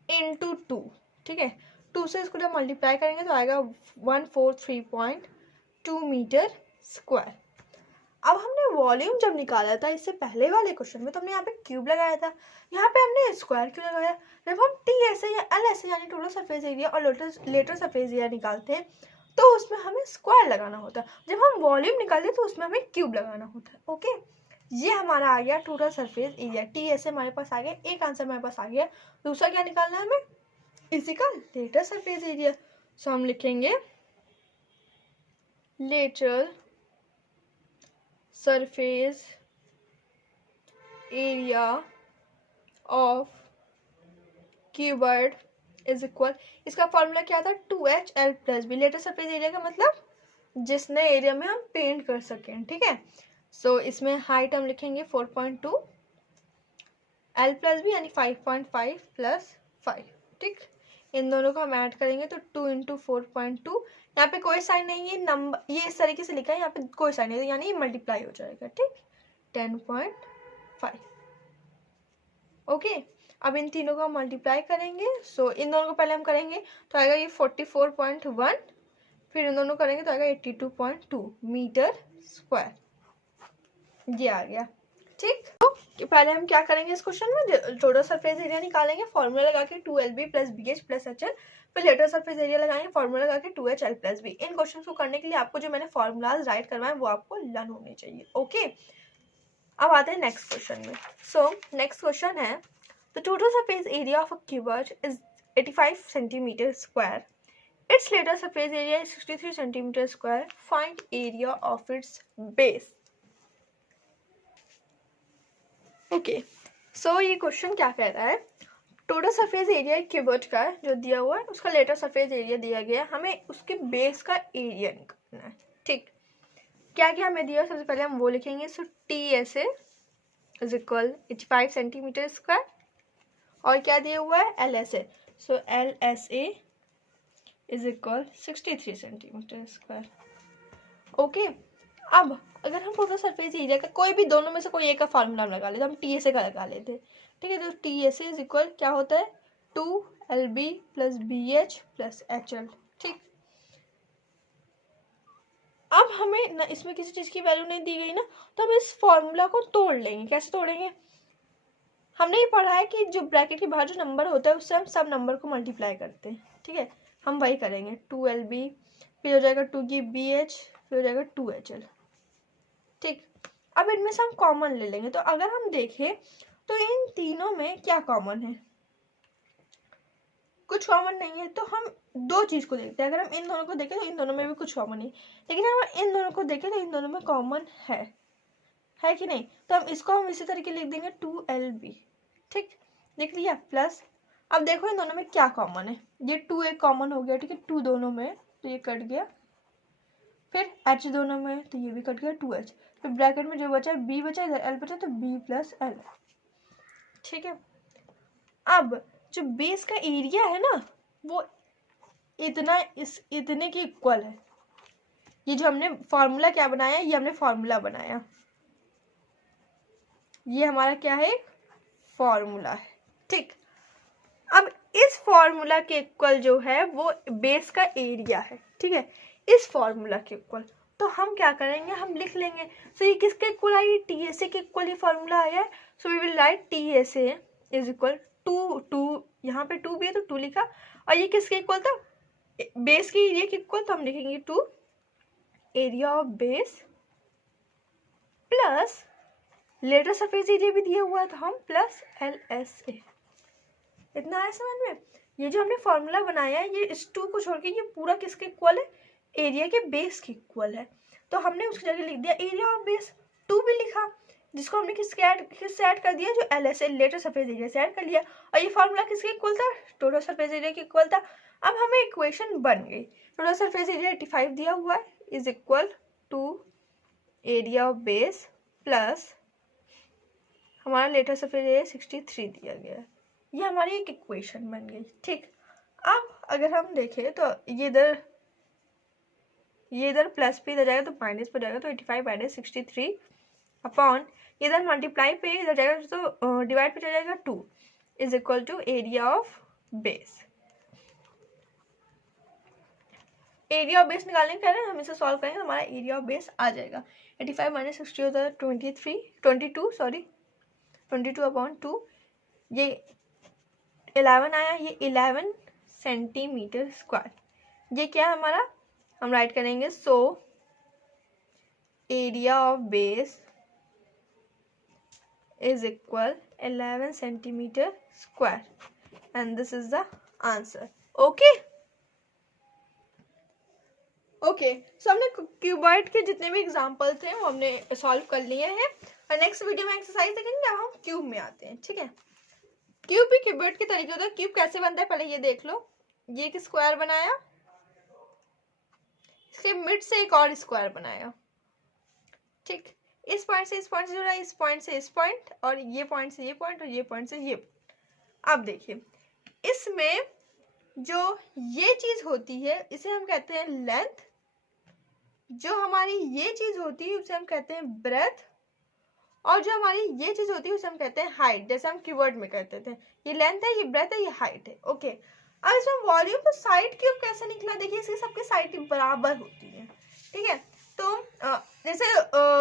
इंटू 2। ठीक है, 2 से इसको जब मल्टीप्लाई करेंगे तो आएगा 143.2 मीटर स्क्वायर। अब हमने वॉल्यूम जब निकाला था इससे पहले वाले क्वेश्चन में तो हमने यहाँ पे क्यूब लगाया था, यहाँ पे हमने स्क्वायर क्यों लगाया? जब हम टी ऐसे या एल ऐसे यानी टोटल सरफेस एरिया और लेटर सरफेस एरिया निकालते हैं तो उसमें हमें स्क्वायर लगाना होता है, जब हम वॉल्यूम निकालते हैं तो उसमें हमें क्यूब लगाना होता है। ओके, ये हमारा आ गया टोटल सरफेस एरिया, टी ऐसे हमारे पास आ गया, एक आंसर हमारे पास आ गया। दूसरा क्या निकालना है हमें? इसी का लेटर सरफेस एरिया। सो हम लिखेंगे lateral surface area of cuboid is equal, इसका फॉर्मूला क्या था? 2HL plus B. Lateral surface area का मतलब जिसने एरिया में हम पेंट कर सकें। ठीक है, सो इसमें हाइट हम लिखेंगे 4.2 L प्लस बी यानी 5.5 प्लस 5। ठीक, इन दोनों को हम ऐड करेंगे तो 2 इंटू 4.2, यहाँ पे कोई साइन नहीं है, नंबर ये इस तरीके से लिखा है, यहाँ पे कोई साइन नहीं है यानी मल्टीप्लाई हो जाएगा। ठीक, 10.5। ओके, अब इन तीनों को हम मल्टीप्लाई करेंगे। सो इन दोनों को पहले हम करेंगे तो आएगा ये 44.1, फिर इन दोनों करेंगे तो आएगा 82.2 मीटर स्क्वायर, ये आ गया। ठीक, तो पहले हम क्या करेंगे इस क्वेश्चन में? टोटल सरफेस एरिया निकालेंगे, फॉर्मूला लगा के 2LB plus BH plus HL, फिर लेटर सरफेस एरिया लगाएंगे, फॉर्मूला लगा के 2HL प्लस B। इन क्वेश्चन को करने के लिए आपको जो मैंने फॉर्मूलाज राइट करवाए वो आपको लर्न होने चाहिए। ओके, अब आते हैं नेक्स्ट क्वेश्चन में। सो नेक्स्ट क्वेश्चन है the total surface area of a cuboid is 85 centimetre square, it's lateral surface area is 63 centimetre square, find area of its base. Okay, so ये question क्या कह रहा है? टोटल सरफेस एरिया क्यूबॉइड का जो दिया हुआ है उसका लेटर सरफेस एरिया दिया गया है, हमें उसके बेस का एरिया निकालना है। ठीक, क्या क्या हमें दिया? सबसे पहले हम वो लिखेंगे, so T S A is equal 85 centimetre square, और क्या दिया हुआ है? L S A, so L S A is equal 63 centimetre square. Okay, अब अगर हम टोटल सरफेस एरिया का कोई भी दोनों में से कोई एक का फार्मूला लगा लेते, हम टी एस ए का लगा लेते। ठीक है, तो T S A is equal क्या होता है? 2LB plus BH plus HL। ठीक, अब हमें ना इसमें किसी चीज़ की वैल्यू नहीं दी गई ना, तो हम इस फॉर्मूला को तोड़ लेंगे। कैसे तोड़ेंगे? हमने ये पढ़ा है कि जो ब्रैकेट के बाहर जो नंबर होता है उससे हम सब नंबर को मल्टीप्लाई करते हैं। ठीक है, हम वही करेंगे। 2LB, फिर हो जाएगा 2 की BH, फिर हो जाएगा 2HL। ठीक, अब इनमें से हम कॉमन ले लेंगे। तो अगर हम देखें तो इन तीनों में क्या कॉमन है? कुछ कॉमन नहीं है, तो हम दो चीज को देखते हैं। अगर हम इन दोनों को देखें तो इन दोनों में भी कुछ कॉमन नहीं, लेकिन अगर इन दोनों को देखें तो इन दोनों में कॉमन है कि नहीं? तो हम इसको हम इसी तरीके लिख देंगे 2LB। ठीक, लिख लिया प्लस। अब देखो इन दोनों में क्या कॉमन है, ये 2 एक कॉमन हो गया। ठीक है, 2 दोनों में तो ये कट गया, फिर H दोनों में तो ये भी कट गया 2H, फिर ब्रैकेट में जो बचा B बचा, इधर L बचा, तो B प्लस L। ठीक है, अब जो बेस का एरिया है ना वो इतने के इक्वल है। ये जो हमने फॉर्मूला क्या बनाया, ये हमने फॉर्मूला बनाया, ये हमारा क्या है? फॉर्मूला है। ठीक, अब इस फॉर्मूला के इक्वल जो है वो बेस का एरिया है। ठीक है, इस फॉर्मूला के इक्वल, तो हम क्या करेंगे? हम लिख लेंगे। सो ये किसके इक्वल आई? TSA के इक्वल ये फॉर्मूला आया है। So we will write TSA is equal 2, यहाँ पे 2 भी है तो 2 लिखा, और ये किसके इक्वल था? बेस के एरिया के इक्वल, तो हम लिखेंगे 2 area of base plus lateral surface area भी दिया हुआ है तो हम प्लस LSA। इतना है समझ में? ये जो हमने फॉर्मूला बनाया है ये इस 2 को छोड़ के ये पूरा किसके इक्वल है? एरिया के बेस के इक्वल है। तो हमने उसकी जगह लिख दिया एरिया ऑफ बेस, 2 भी लिखा, जिसको हमने किससे ऐड कर दिया? जो LSA लेटर सरफेस एरिया से ऐड कर लिया, और ये फॉर्मूला किसके इक्वल था? टोटल सरफेस एरिया के इक्वल था। अब हमें इक्वेशन बन गई। टोटल सरफेस एरिया 85 दिया हुआ है is equal to area of base plus हमारा लेटर सरफेस एरिया 63 दिया गया है। ये हमारी एक इक्वेशन बन गई। ठीक, अब अगर हम देखें तो ये इधर प्लस पे इधर जाएगा तो माइनस पे जाएगा, तो 85 माइनस 63 अपॉन इधर मल्टीप्लाई पे इधर जाएगा तो डिवाइड पे जाएगा 2 is equal to area of base. Area of base निकालने के लिए हम इसे सॉल्व करेंगे तो हमारा एरिया ऑफ बेस आ जाएगा 85 माइनस 60 होता है 22 अपॉन 2, ये 11 आया, ये 11 सेंटीमीटर स्क्वायर। ये क्या है हमारा, हम राइट करेंगे so area of base is equal 11 centimetre square and this is the answer. Okay so हमने क्यूबॉइड के जितने भी एग्जांपल थे वो हमने सॉल्व कर लिए हैं और नेक्स्ट वीडियो में एक्सरसाइज देखेंगे। अब हम क्यूब में आते हैं। ठीक है, क्यूब भी क्यूबॉइड के तरीके होता है। क्यूब कैसे बनता है पहले ये देख लो। ये एक स्क्वायर बनाया, इसके मिड से एक और स्क्वायर बनाया। ठीक, इस पॉइंट से इस पॉइंट से जुड़ा, इस पॉइंट से इस पॉइंट, और ये पॉइंट से ये पॉइंट, और ये पॉइंट से ये। अब देखिए इसमें जो ये चीज होती है इसे हम कहते हैं लेंथ, जो हमारी ये चीज होती है उसे हम कहते हैं ब्रेथ, और जो हमारी ये चीज होती है उसे हम कहते हैं हाइट। जैसे हम कीवर्ड में कहते थे ये लेंथ है, ये ब्रेथ है, ये हाइट है। ओके, अब इसमें वॉल्यूम तो साइड क्यूब कैसे निकला, देखिए इसकी सबकी साइड बराबर होती है। ठीक है, तो जैसे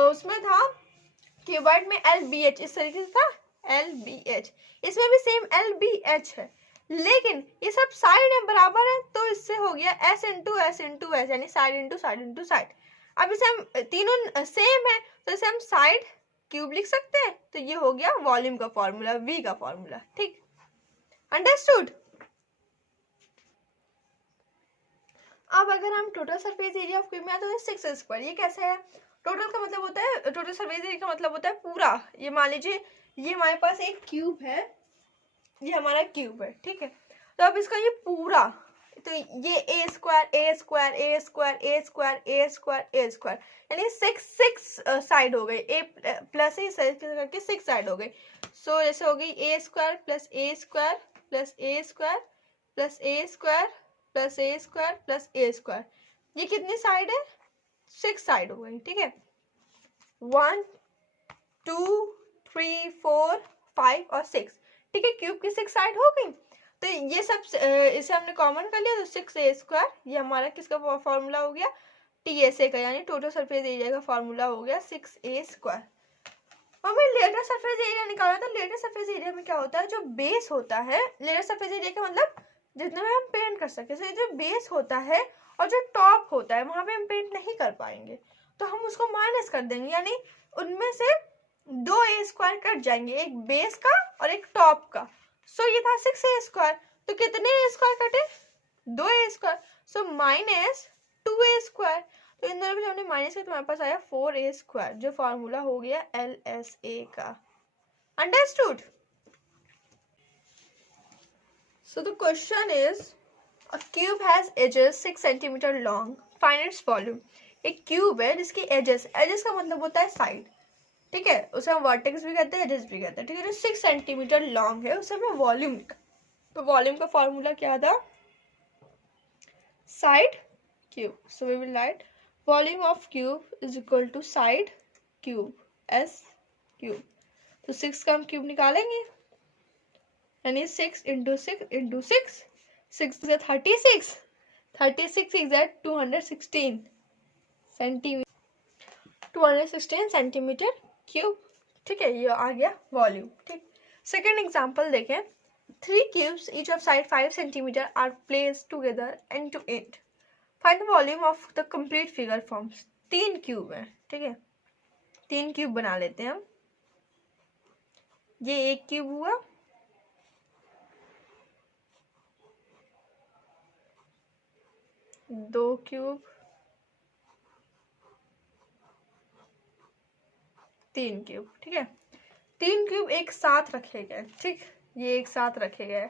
उसमें था क्यूबॉइड में LBH, इस तरीके से था LBH, इसमें भी सेम LBH है, लेकिन ये सब साइड है बराबर है, तो इससे हो गया S into S into S, यानी side into side into side. अब इसे हम तीनों सेम है तो इसे हम साइड क्यूब लिख सकते हैं, तो ये हो गया वॉल्यूम का फॉर्मूला, V का फॉर्मूला। ठीक, अंडरस्टूड। अब अगर हम total surface area of cube में आते हैं 6 स्क्वायर। ये कैसे है, टोटल का मतलब होता है, टोटल सरफेस एरिया का मतलब होता है पूरा। ये मान लीजिए ये हमारे पास एक क्यूब है, ये हमारा क्यूब है। ठीक है, तो अब इसका ये पूरा, तो ये ए स्क्वायर ए स्क्वायर ए स्क्वायर ए स्क्वायर ए स्क्वायर ए स्क्वायर, यानी 6 साइड हो गई, ए प्लस करके 6 साइड हो गई। सो जैसे हो गई ए स्क्वायर प्लस ए स्क्वायर प्लस ए स्क्वायर प्लस ए स्क्वायर प्लस ए स्क्वायर प्लस ए स्क्वायर। ये कितनी साइड है, 6 साइड हो गई। ठीक है, 1 2 3 4 5 और 6। ठीक है, क्यूब की 6 साइड हो गई, तो ये सब इसे हमने कॉमन कर लिया, तो 6a स्क्वायर, ये हमारा किसका फॉर्मूला हो गया, TSA का, यानी टोटल सरफेस एरिया का फॉर्मूला हो गया 6a स्क्वायर। हमें लेटर सरफेस एरिया निकालना था। लेटर सरफेस एरिया में क्या होता है, जो बेस होता है, लेटर सरफेस एरिया का मतलब जितना में हम पेंट कर सके, जो बेस होता है और जो टॉप होता है वहां पे हम पेंट नहीं कर पाएंगे, तो हम उसको माइनस कर देंगे, यानी उनमें से 2a स्क्वायर कट जाएंगे, एक बेस का और एक टॉप का। सो ये था 6a स्क्वायर, तो कितने a स्क्वायर कटे, 2a square, so minus 2a square. तो इन दोनों में हमने माइनस किया तो हमारे पास आया 4a स्क्वायर, जो फॉर्मूला हो गया LSA का। Understood. So the question is a cube has edges 6 centimeter long, find its volume. एक क्यूब है जिसकी एजेस का मतलब होता है साइड। ठीक है, उसे हम वर्टेक्स भी कहते हैं, एजेस भी कहते हैं। ठीक है, जो 6 सेंटीमीटर लॉन्ग है उसे हमें वॉल्यूम लिखा, तो वॉल्यूम का फॉर्मूला क्या था, side cube. So we will write volume of cube is equal to side cube, S cube. तो 6 का हम क्यूब निकालेंगे, यानी 6 into 6 into 6, 6 is 36, 36 is 216 centimeter, 216 centimeter cube. ठीक है, ये आ गया वॉल्यूम। ठीक, सेकेंड एग्जाम्पल देखें। 3 cubes each of side 5 centimeter are placed together end to end. Find the volume of the complete figure forms. 3 cube है। ठीक है, 3 क्यूब बना लेते हैं हम। ये एक क्यूब हुआ, दो क्यूब, 3 क्यूब। ठीक है, 3 क्यूब एक साथ रखे गए। ठीक, ये एक साथ रखे गए,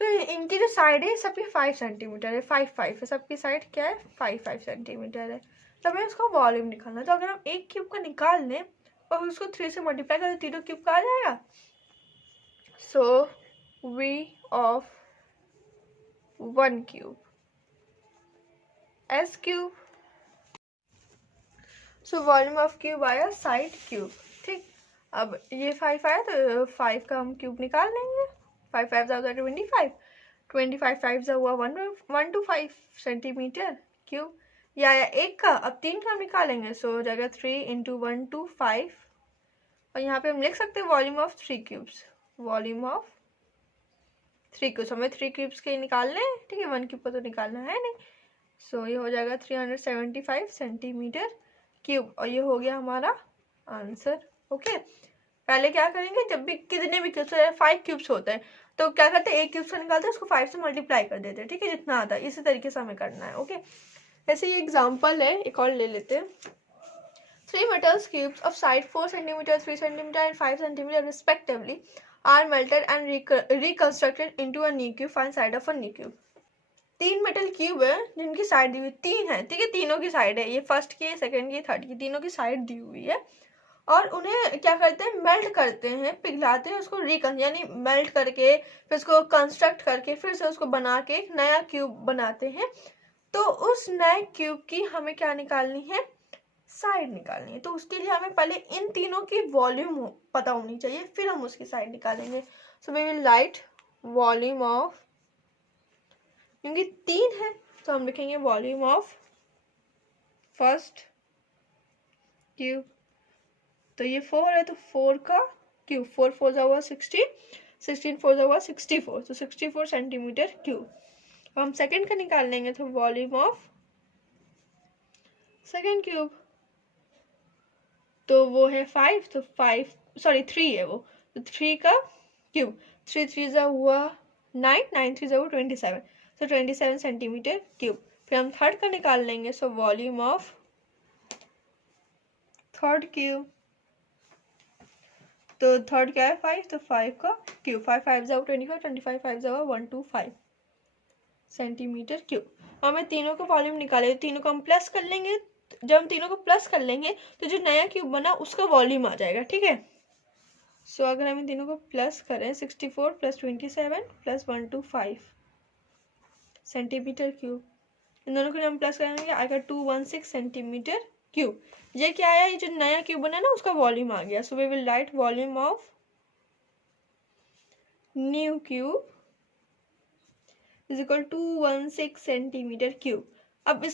तो इनकी जो साइड है सबकी 5 सेंटीमीटर है, 5 5 है, सबकी साइड क्या है 5 5 सेंटीमीटर है। तो हमें उसका वॉल्यूम निकालना है। तो अगर हम एक क्यूब का निकाल लें और उसको 3 से मल्टीप्लाई करें तो तीनों क्यूब का आ जाएगा। सो V of 1 cube S cube। So volume of cube आया साइड क्यूब, ठीक। अब ये 5 आया तो 5 का हम क्यूब निकाल लेंगे। 5 5 ज़्यादा 25, 25 5 ज़ा हुआ 125 सेंटीमीटर क्यूब। ये आया एक का। अब 3 का हम निकालेंगे, सो हो जाएगा 3 इंटू 125। और यहाँ पे हम लिख सकते हैं volume of 3 cubes, volume of 3 cubes. हमें 3 क्यूब्स के निकालने हैं, ठीक है, 1 क्यूब को तो निकालना है नहीं। सो ये हो जाएगा 375 सेंटीमीटर क्यूब। और ये हो गया हमारा आंसर। ओके, पहले क्या करेंगे, जब भी कितने भी क्यूब्स 5 क्यूब्स होते हैं तो क्या करते हैं, एक क्यूब से निकालते हैं उसको 5 से मल्टीप्लाई कर देते हैं, ठीक है, जितना आता है। इसी तरीके से हमें करना है। ओके, ऐसे ये एग्जांपल है, एक और ले लेते हैं। 3 metal cubes of side 4 cm, 3 cm and 5 cm respectively are melted and reconstructed into a new cube. Find side of a new cube। 3 metal cube है जिनकी साइड दी हुई 3 है, ठीक है, तीनों की साइड है। ये फर्स्ट की, सेकंड की, थर्ड की, तीनों की साइड दी हुई है। और उन्हें क्या करते हैं, मेल्ट करते हैं, पिघलाते हैं उसको, यानी मेल्ट करके फिर उसको कंस्ट्रक्ट करके फिर से उसको बना के एक नया क्यूब बनाते हैं। तो उस नए क्यूब की हमें क्या निकालनी है, साइड निकालनी है। तो उसके लिए हमें पहले इन तीनों की वॉल्यूम पता होनी चाहिए, फिर हम उसकी साइड निकालेंगे। So we will write volume of, क्योंकि 3 है तो हम लिखेंगे वॉल्यूम ऑफ फर्स्ट क्यूब। तो ये 4 है तो 4 का क्यूब, 4 4 जा हुआ 16, 16 4 जा हुआ 64, तो 64 सेंटीमीटर क्यूब। हम सेकंड का निकाल लेंगे तो वॉल्यूम ऑफ सेकंड क्यूब, तो वो है 5, तो 3 है वो, तो 3 का क्यूब, 3 3 जा हुआ 9, 9 3 जा हुआ 27, तो 27 सेंटीमीटर क्यूब। फिर हम थर्ड का निकाल लेंगे, so volume of third cube, तो थर्ड क्या है 5, तो 5 का क्यूब, 5 5 जा हुआ 25, 25 5 जा हुआ 125 सेंटीमीटर क्यूब। हमें तीनों का वॉल्यूम निकाले, तीनों को हम प्लस कर लेंगे। जब हम तीनों को प्लस कर लेंगे तो जो नया क्यूब बना उसका वॉल्यूम आ जाएगा, ठीक है। सो अगर हम इन तीनों को प्लस करें, 64 प्लस 27 प्लस 125 सेंटीमीटर क्यूब, इन दोनों को हम प्लस करेंगे, आएगा 216 सेंटीमीटर क्यूब। ये क्या आया, ये जो नया क्यूब बना ना उसका वॉल्यूम आ गया। So we will write volume of new cube is equal 216 centimeter cube. अब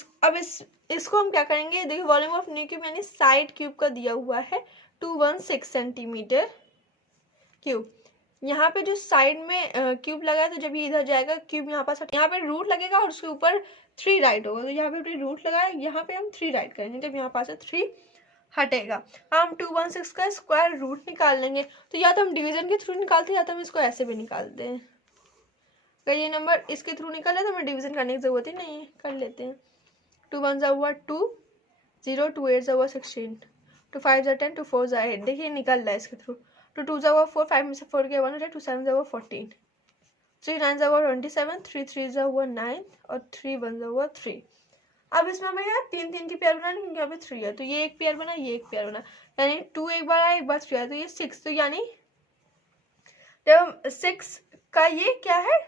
इसको हम क्या करेंगे, देखिए वॉल्यूम ऑफ न्यू क्यूब यानी साइड क्यूब का दिया हुआ है 216 सेंटीमीटर क्यूब। यहाँ पे जो साइड में क्यूब लगा है, तो जब ये इधर जाएगा क्यूब यहाँ पास, यहाँ पे रूट लगेगा और उसके ऊपर 3 राइट होगा, तो यहाँ पे रूट लगा है, यहाँ पे हम 3 राइट करेंगे, जब यहाँ पास 3 हटेगा। हम 216 का स्क्वायर रूट निकाल लेंगे। तो या तो हम डिवीजन के थ्रू निकालते हैं या तो हम इसको ऐसे भी निकालते हैं। अगर ये नंबर इसके थ्रू निकाले तो हमें डिवीजन करने की जरूरत ही नहीं है, कर लेते हैं। 2 1 जा हुआ 2, 0 2 8 जा हुआ 16, 2 5 जा 10, 2 4 जा 8, देखिए निकल रहा है इसके थ्रू। 2 2 जा हुआ 4, 5 में से 4 गया 1 2 7 जा हुआ 14, 3 9 जा हुआ 27, 3 3 जा हुआ 9 और 3 1 जा हुआ 3। अब इसमें हमें यार 3 3 की पेयर बनानी, क्योंकि यहाँ पे 3 है, तो ये एक पेयर बना, ये एक पेयर बना, यानी 2 एक बार आया, एक बार 3 आया, तो ये 6। तो यानी जब हम 6 का ये क्या है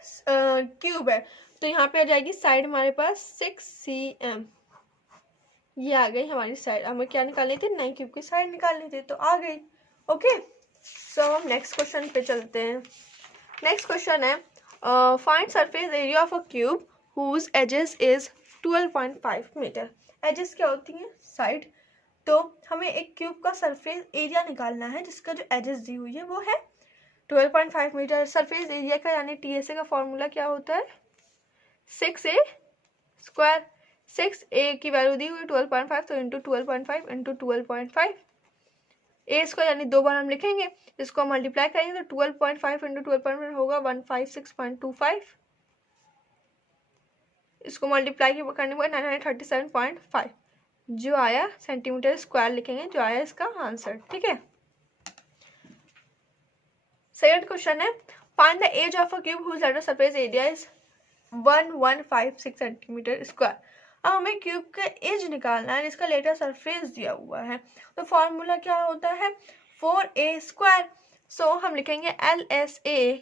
क्यूब है, तो यहाँ पे आ जाएगी साइड हमारे पास 6 cm। ये आ गई हमारी साइड। हमें क्या निकालनी थी, नई क्यूब की साइड निकालनी थी, तो आ गई। ओके, सो हम नेक्स्ट क्वेश्चन पे चलते हैं। नेक्स्ट क्वेश्चन है find surface area of a cube whose edges is 12.5 meter. Edges क्या होती हैं, साइड। तो हमें एक क्यूब का सरफेस एरिया निकालना है जिसका जो एजेस दी हुई है वो है 12.5 मीटर। सरफेस एरिया का यानी टीएसए का फॉर्मूला क्या होता है, 6a स्क्वायर। 6a की वैल्यू दी हुई 12.5, तो इंटू 12.5 इंटू 12.5 ए स्क्वायर, यानी 2 बार हम लिखेंगे, इसको मल्टीप्लाई करेंगे तो 12.5 इंटू 12.5 होगा 156.25, इसको मल्टीप्लाई करने के बाद 937.5 जो आया सेंटीमीटर स्क्वायर लिखेंगे, जो आया इसका आंसर, ठीक है। सेकंड क्वेश्चन है find the edge of a cube whose lateral surface area is 1156 centimeter square. अब हमें क्यूब का एज निकालना है, इसका लेटर सरफेस दिया हुआ है, तो फॉर्मूला क्या होता है 4a²। सो हम लिखेंगे LSA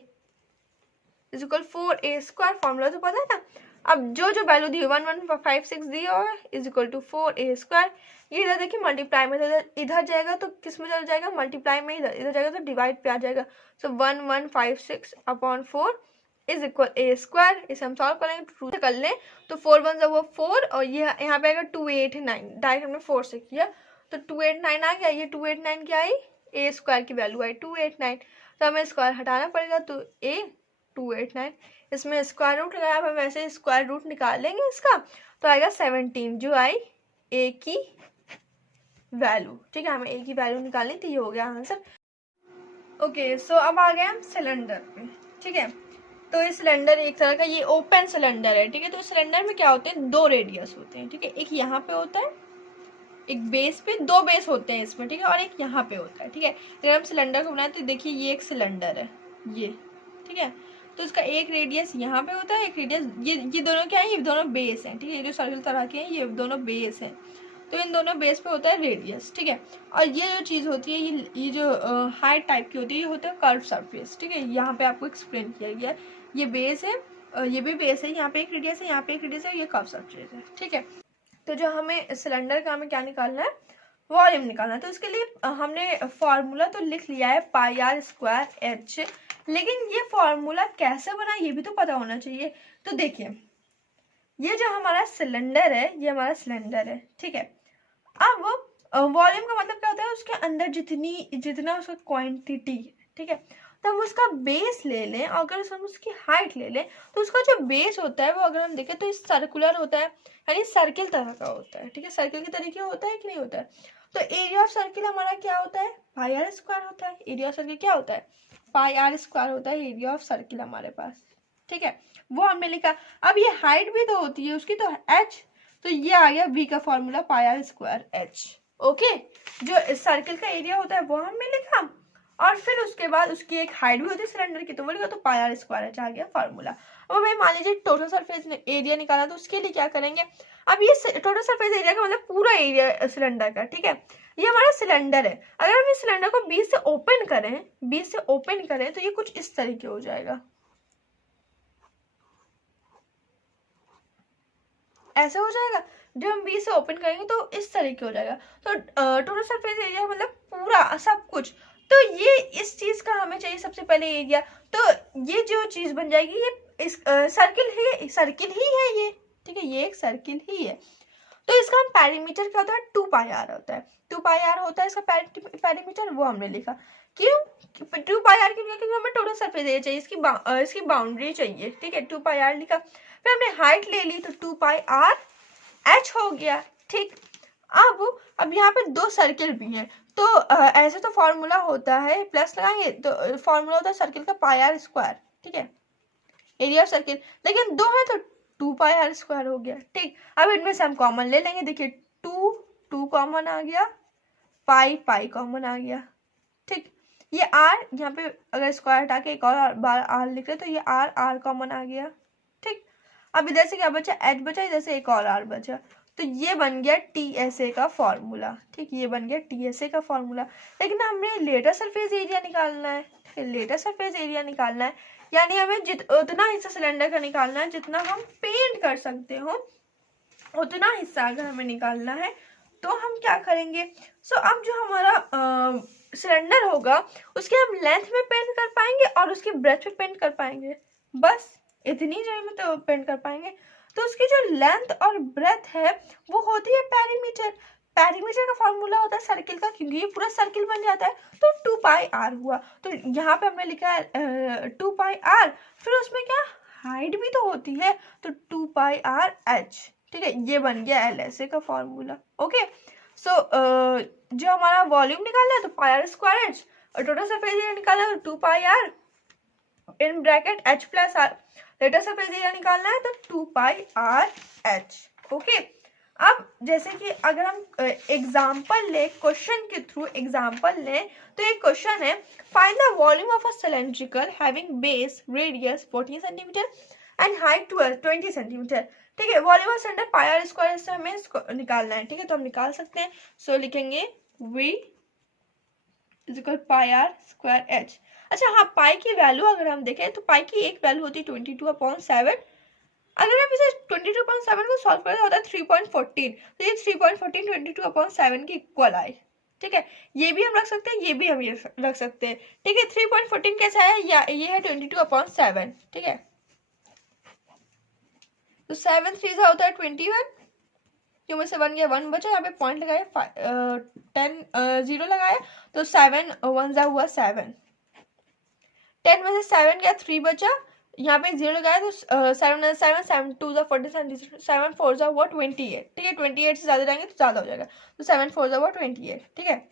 is equal 4a², formula तो पता है ना। अब जो जो वैल्यू दी 1156 दी और इज इक्वल टू 4a², ये इधर देखिए मल्टीप्लाई में, तो इधर जाएगा तो किस में चला जाएगा, मल्टीप्लाई में, इधर जाएगा तो डिवाइड पे आ जाएगा। सो 1156 अपॉन 4 इज इक्वल a²। इसे हम सॉल्व करेंगे, टू से कर लें तो 4 1 वो 4 और ये यहाँ पे आएगा 289, डायरेक्ट हमने 4 से किया तो 289 आ गया। ये 289 क्या आई, a² की वैल्यू आई 289, तो हमें स्क्वायर हटाना पड़ेगा, तो a 289, इसमें स्क्वायर रूट लगाया। अब हम ऐसे स्क्वायर रूट निकालेंगे इसका, तो आएगा 17 जो आई a की वैल्यू। ठीक है, हमें a की वैल्यू निकालनी थी, ये हो गया आंसर। ओके, सो अब आ गए हम सिलेंडर पे। ठीक है, तो ये सिलेंडर एक तरह का ये ओपन सिलेंडर है। ठीक है, तो सिलेंडर में क्या होते हैं, दो रेडियस होते हैं। ठीक है, एक यहाँ पे होता है, एक बेस पे, दो बेस होते हैं इसमें। ठीक है, और एक यहाँ पे होता है। ठीक है, अगर हम सिलेंडर को बनाए तो देखिए ये एक सिलेंडर है ये। ठीक है, तो इसका एक रेडियस यहाँ पे होता है, एक रेडियस ये दोनों क्या है, ये दोनों बेस हैं। ठीक है, ये जो सर्कल तरह के हैं ये दोनों बेस हैं, तो इन दोनों बेस पे होता है रेडियस। ठीक है, और ये जो चीज़ होती है ये जो हाइट टाइप की होती है, ये होता है कर्व सरफेस। ठीक है, यहाँ पे आपको एक्सप्लेन किया गया, ये बेस है, ये भी बेस है, यहाँ पे एक रेडियस है, यहाँ पे एक रेडियस है, ये कर्व सरफेस है। ठीक है, तो जो हमें सिलेंडर का हमें क्या निकालना है, वॉल्यूम निकालना है। तो इसके लिए हमने फॉर्मूला तो लिख लिया है πr²h, लेकिन ये फॉर्मूला कैसे बना ये भी तो पता होना चाहिए। तो देखिए ये जो हमारा सिलेंडर है, ये हमारा सिलेंडर है। ठीक है, अब वॉल्यूम का मतलब क्या होता है, उसके अंदर जितना उसका क्वांटिटी है। ठीक है, तो हम उसका बेस ले लें, अगर हम उसकी हाइट ले लें तो उसका जो बेस होता है वो अगर हम देखें तो इस सर्कुलर होता है, यानी सर्किल तरह का होता है। ठीक है, सर्किल के तरीके होता है कि नहीं होता है। तो एरिया ऑफ सर्किल हमारा क्या होता है, πr² होता है। एरिया ऑफ सर्किल क्या होता है, πr² होता है एरिया ऑफ सर्किल हमारे पास। ठीक है, वो हमने लिखा। अब ये हाइट भी तो होती है उसकी, तो h, तो ये आ गया v का फॉर्मूला πr²h। ओके, जो सर्किल का एरिया होता है वो हमने लिखा, और फिर उसके बाद उसकी एक हाइट भी होती है सिलेंडर की, तो वो लिखा, तो πr² आ गया फॉर्मूला। अब हमें मान लीजिए टोटल सरफेस एरिया निकाला, तो उसके लिए क्या करेंगे, अब ये टोटल सरफेस एरिया का मतलब पूरा एरिया सिलेंडर का। ठीक है, ये हमारा सिलेंडर है, अगर हम इस सिलेंडर को बीच से ओपन करें तो ये कुछ इस तरीके हो जाएगा, ऐसे हो जाएगा। जब हम बीच से ओपन करेंगे तो इस तरीके हो जाएगा। तो टोटल सरफेस एरिया मतलब पूरा सब कुछ, तो ये इस चीज का हमें चाहिए सबसे पहले एरिया। तो ये जो चीज बन जाएगी ये इस सर्किल ही है ये। ठीक है, ये एक सर्किल ही है। तो इसका हम पेरीमीटर क्या होता है, 2πr होता है, 2πr होता है इसका पेरीमीटर, वो हमने लिखा। क्यों 2πr क्यों, क्योंकि हमें टोटल सरफेस एरिया चाहिए, इसकी बाउंड्री चाहिए। ठीक है, 2πr लिखा, फिर हमने हाइट ले ली तो 2πrh हो गया। ठीक, अब यहाँ पे दो सर्किल भी हैं, तो ऐसे तो फॉर्मूला होता है, प्लस लगाएंगे तो फॉर्मूला होता है सर्किल का πr²। ठीक है, एरिया ऑफ सर्किल, लेकिन दो है तो 2πr² हो गया। ठीक, अब इनमें से हम कॉमन ले लेंगे। देखिए 2 कॉमन आ गया, पाई कॉमन आ गया। ठीक, ये r यहाँ पे अगर स्क्वायर हटा के एक और बार r लिख रहे तो ये r कॉमन आ गया। ठीक, अब इधर से क्या बचा, h बचा, इधर से एक और r बचा, तो ये बन गया TSA का फॉर्मूला। ठीक, ये बन गया TSA का फॉर्मूला। लेकिन हमें लेटर सरफेस एरिया निकालना है, लेटर सरफेस एरिया निकालना है, यानी हमें उतना हिस्सा सिलेंडर का निकालना है जितना हम पेंट कर सकते हो, उतना हिस्सा अगर हमें निकालना है तो हम क्या करेंगे। अब जो हमारा सिलेंडर होगा उसके हम लेंथ में पेंट कर पाएंगे और उसकी ब्रेथ में पेंट कर पाएंगे, बस इतनी जगह में तो पेंट कर पाएंगे। तो उसकी जो लेंथ और ब्रेथ है वो होती है पेरीमीटर। पेरीमीटर का फॉर्मूला होता है सर्किल का, क्योंकि ये पूरा सर्किल बन जाता है, तो 2πr हुआ। तो यहाँ पे हमने लिखा है 2πr, फिर उसमें क्या हाइट भी तो होती है, तो 2πrh। ठीक है, ये बन गया LSA का फॉर्मूला। ओके, सो जो हमारा वॉल्यूम निकालना है तो πr²h, और टोटल सरफेस एरिया निकालना है तो 2πr in bracket h plus r, lateral surface area निकालना है तो 2πrh। ओके, अब जैसे कि अगर हम एग्जाम्पल ले, क्वेश्चन के थ्रू एग्जाम्पल लें, तो एक क्वेश्चन है, find the volume of a cylindrical having base radius 14 centimeter and height 20 centimeter. ठीक है, volume of cylinder pi are square, इससे हमें इसको निकालना है। ठीक है, तो हम निकाल सकते हैं। सो लिखेंगे V is equal pi are square H. अच्छा हाँ, पाई की वैल्यू अगर हम देखें तो पाई की एक वैल्यू होती है 22/7। अगर हम इसे 22/7 को सॉल्व करें तो होता है 3.14। तो ये 3.14 22/7 के इक्वल आए। ठीक है, ये भी हम रख सकते हैं, ये भी हम रख सकते हैं। ठीक है, 3.14 कैसा है, या ये है 22/7। ठीक है, तो 7 3 से होता है 21, क्यों में से 1 गया 1 बचा, यहाँ पे पॉइंट लगाए 10 0 लगाया, तो 7 1 जा हुआ 7, 10 में से 7 गया 3 बचा, यहाँ पे 0 लगाया तो 7 7 7 2 जा 47, 7 4 जा हुआ 28। ठीक है, 28 से ज्यादा जाएंगे तो ज्यादा हो जाएगा, तो 7 4 जा हुआ 28। ठीक है,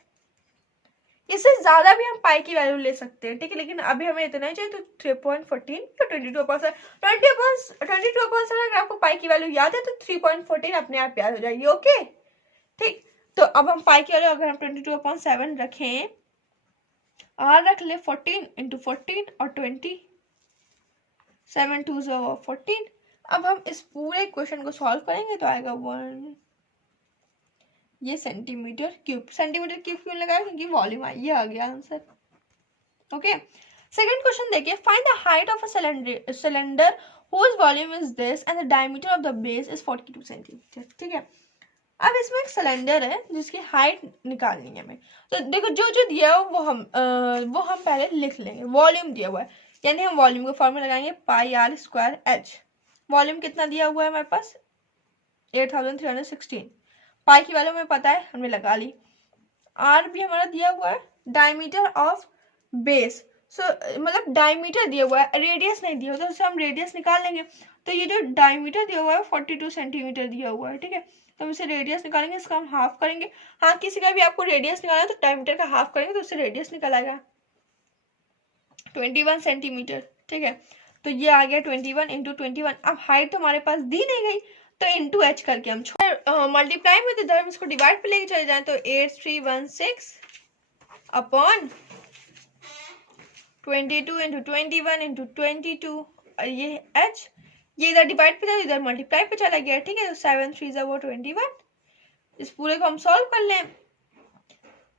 इससे ज्यादा भी हम पाई की वैल्यू ले सकते हैं। ठीक है, लेकिन अभी हमें इतना ही चाहिए, तो 3.14 या 22/7 अगर आपको पाई की वैल्यू याद है तो 3.14 अपने आप याद हो जाएगी। ओके, ठीक, तो अब हम पाई की वैल्यू अगर हम 22/7 रखें, आर रख ले 14 × 14 और 20, 7 2 14। अब हम इस पूरे क्वेश्चन को सॉल्व करेंगे तो आएगा 1, ये सेंटीमीटर क्यूब। सेंटीमीटर क्यूब क्यों लगाया, क्योंकि वॉल्यूम आई, ये आ गया आंसर। ओके, सेकंड क्वेश्चन देखिए, find the height of a cylinder whose volume is this and the diameter of the base is 42 centimetre. ठीक है, अब इसमें एक सिलेंडर है जिसकी हाइट निकालनी है हमें। तो देखो जो जो दिया है वो हम पहले लिख लेंगे। वॉल्यूम दिया हुआ है, यानी हम वॉल्यूम को फॉर्मूला लगाएंगे पाई आर स्क्वायर एच। वॉल्यूम कितना दिया हुआ है हमारे पास, 8316। पाई की वैल्यू हमें पता है, हमने लगा ली। आर भी हमारा दिया हुआ है। डायमीटर ऑफ बेस, मतलब डायमीटर दिया हुआ है, रेडियस नहीं दिया हुआ, तो उससे हम रेडियस निकाल लेंगे। तो ये जो डायमीटर दिया हुआ है 42 सेंटीमीटर दिया हुआ है। ठीक है, तो हम इसे रेडियस निकालेंगे, इसका हम हाफ करेंगे। हाँ, किसी का भी आपको रेडियस निकालना है तो डायमीटर का हाफ करेंगे तो उससे रेडियस निकल आएगा 21 सेंटीमीटर। ठीक है, तो ये आ गया 21 × 21। अब हाइट तो हमारे पास दी नहीं गई, तो इंटू एच करके हम मल्टीप्लाई में इधर हम इसको डिवाइड पे लेके चले जाए, तो 8316 अपॉन 22 × 21 × 22, और ये एच, ये इधर डिवाइड पे था, इधर मल्टीप्लाई पे चला गया। ठीक है, तो 7 3 जा हुआ 21। इस पूरे को हम सॉल्व कर लें।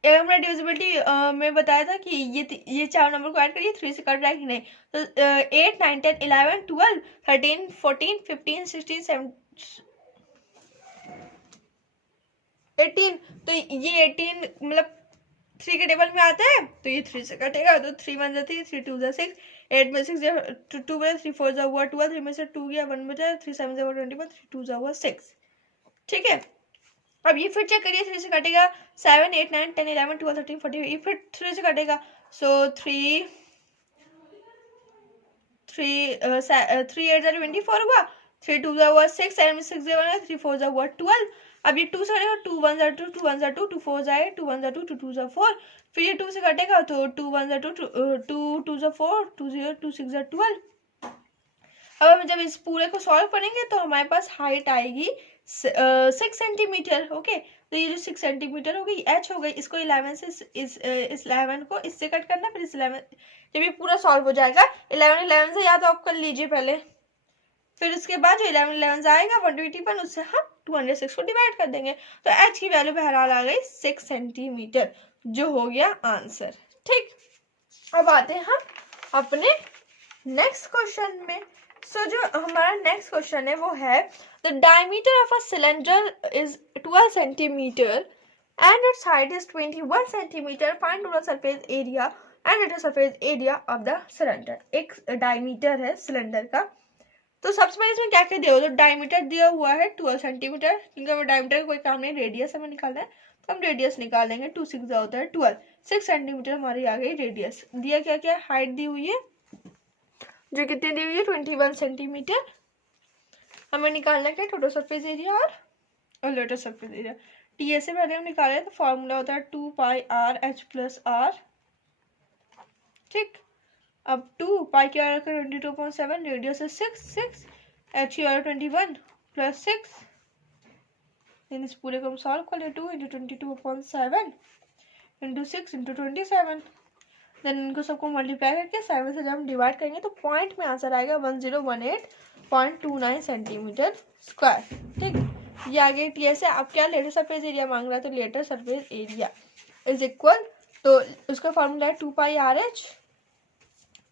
हमने डिविजिबिलिटी में बताया था कि ये चार नंबर को ऐड करिए, 3 से कट रहा है कि नहीं। तो 8 9 10 11 12 13 14 15 16 17 18, तो ये 18 मतलब 3 के टेबल में आता है, तो ये 3 से कटेगा, तो 3 1 जा 3 3 2 जा 6, 8 में 6 2 बचा, 3 4 जा हुआ 12, 3 में से 2 गया 1 बचा, 3 7 जा हुआ 21, 3 2 जा हुआ 6। ठीक है, अब ये फिर चेक करिए, 3 से कटेगा 7 8 9 10 11 12 13 14, ये फिर 3 से कटेगा, सो 3 8 जा 24 हुआ, 3 2 जा हुआ 6, 7 में 6 जा 1, 3 4 जा हुआ 12। अब ये 2 से कटेगा, 2 1 जा 2 2 1 जा 2 2 4 जा 8 2 1 जा 2 2 2 जा 4, फिर ये 2 से कटेगा तो 2 1 जा 2 2 2 जा 4 2 0 2 6 जा 12। अब हम जब इस पूरे को सॉल्व करेंगे तो हमारे पास हाइट आएगी 6 सेंटीमीटर। ओके, तो ये जो 6 सेंटीमीटर हो गई, एच हो गई, इसको 11 से इस 11 को इससे कट करना, फिर इस 11, जब ये पूरा सॉल्व हो जाएगा 11 11 से याद ऑफ कर लीजिए पहले, फिर उसके बाद जो 11 11 से आएगा 121, उससे हम 206 को डिवाइड कर देंगे, तो एच की वैल्यू बहरहाल आ गई 6 सेंटीमीटर, जो हो गया आंसर। ठीक, अब आते हैं हम अपने नेक्स्ट क्वेश्चन में। जो हमारा नेक्स्ट क्वेश्चन है वो है, the diameter of a cylinder is 12 centimetre and it's height is 21 centimetre, find total surface area and it surface area of the cylinder. एक डायमीटर है सिलेंडर का, तो सबसे पहले इसमें क्या क्या दिया हुआ, तो डायमीटर दिया हुआ है 12 सेंटीमीटर, क्योंकि हमें डायमीटर का कोई काम नहीं, रेडियस हमें निकालना है, तो हम रेडियस निकाल लेंगे। 2 6 होता है 12, 6 सेंटीमीटर हमारी आ गई रेडियस। दिया क्या क्या, हाइट दी हुई है, जो कितनी दी हुई है 21 सेंटीमीटर। हमें निकालना क्या, टोटल सरफेस एरिया और लेटर सरफेस एरिया। टीए से पहले हम निकाले तो फॉर्मूला होता है 2 pi are h plus are. ठीक, अब 2 पाई की आर 22.7, रेडियस है 6 6, एच की आर 21 प्लस 6, देन इस पूरे को हम सॉल्व कर ले, 2 × 22.7 × 6 × 27, देन इनको सबको मल्टीप्लाई करके 7 से जब हम डिवाइड करेंगे तो पॉइंट में आंसर आएगा 1018, 0.29 सेंटीमीटर स्क्वायर। ठीक, ये आगे टीएस है। अब क्या लेटर सरफेस एरिया मांग रहा है, तो lateral surface area is equal, तो उसका फॉर्मूला है 2πRH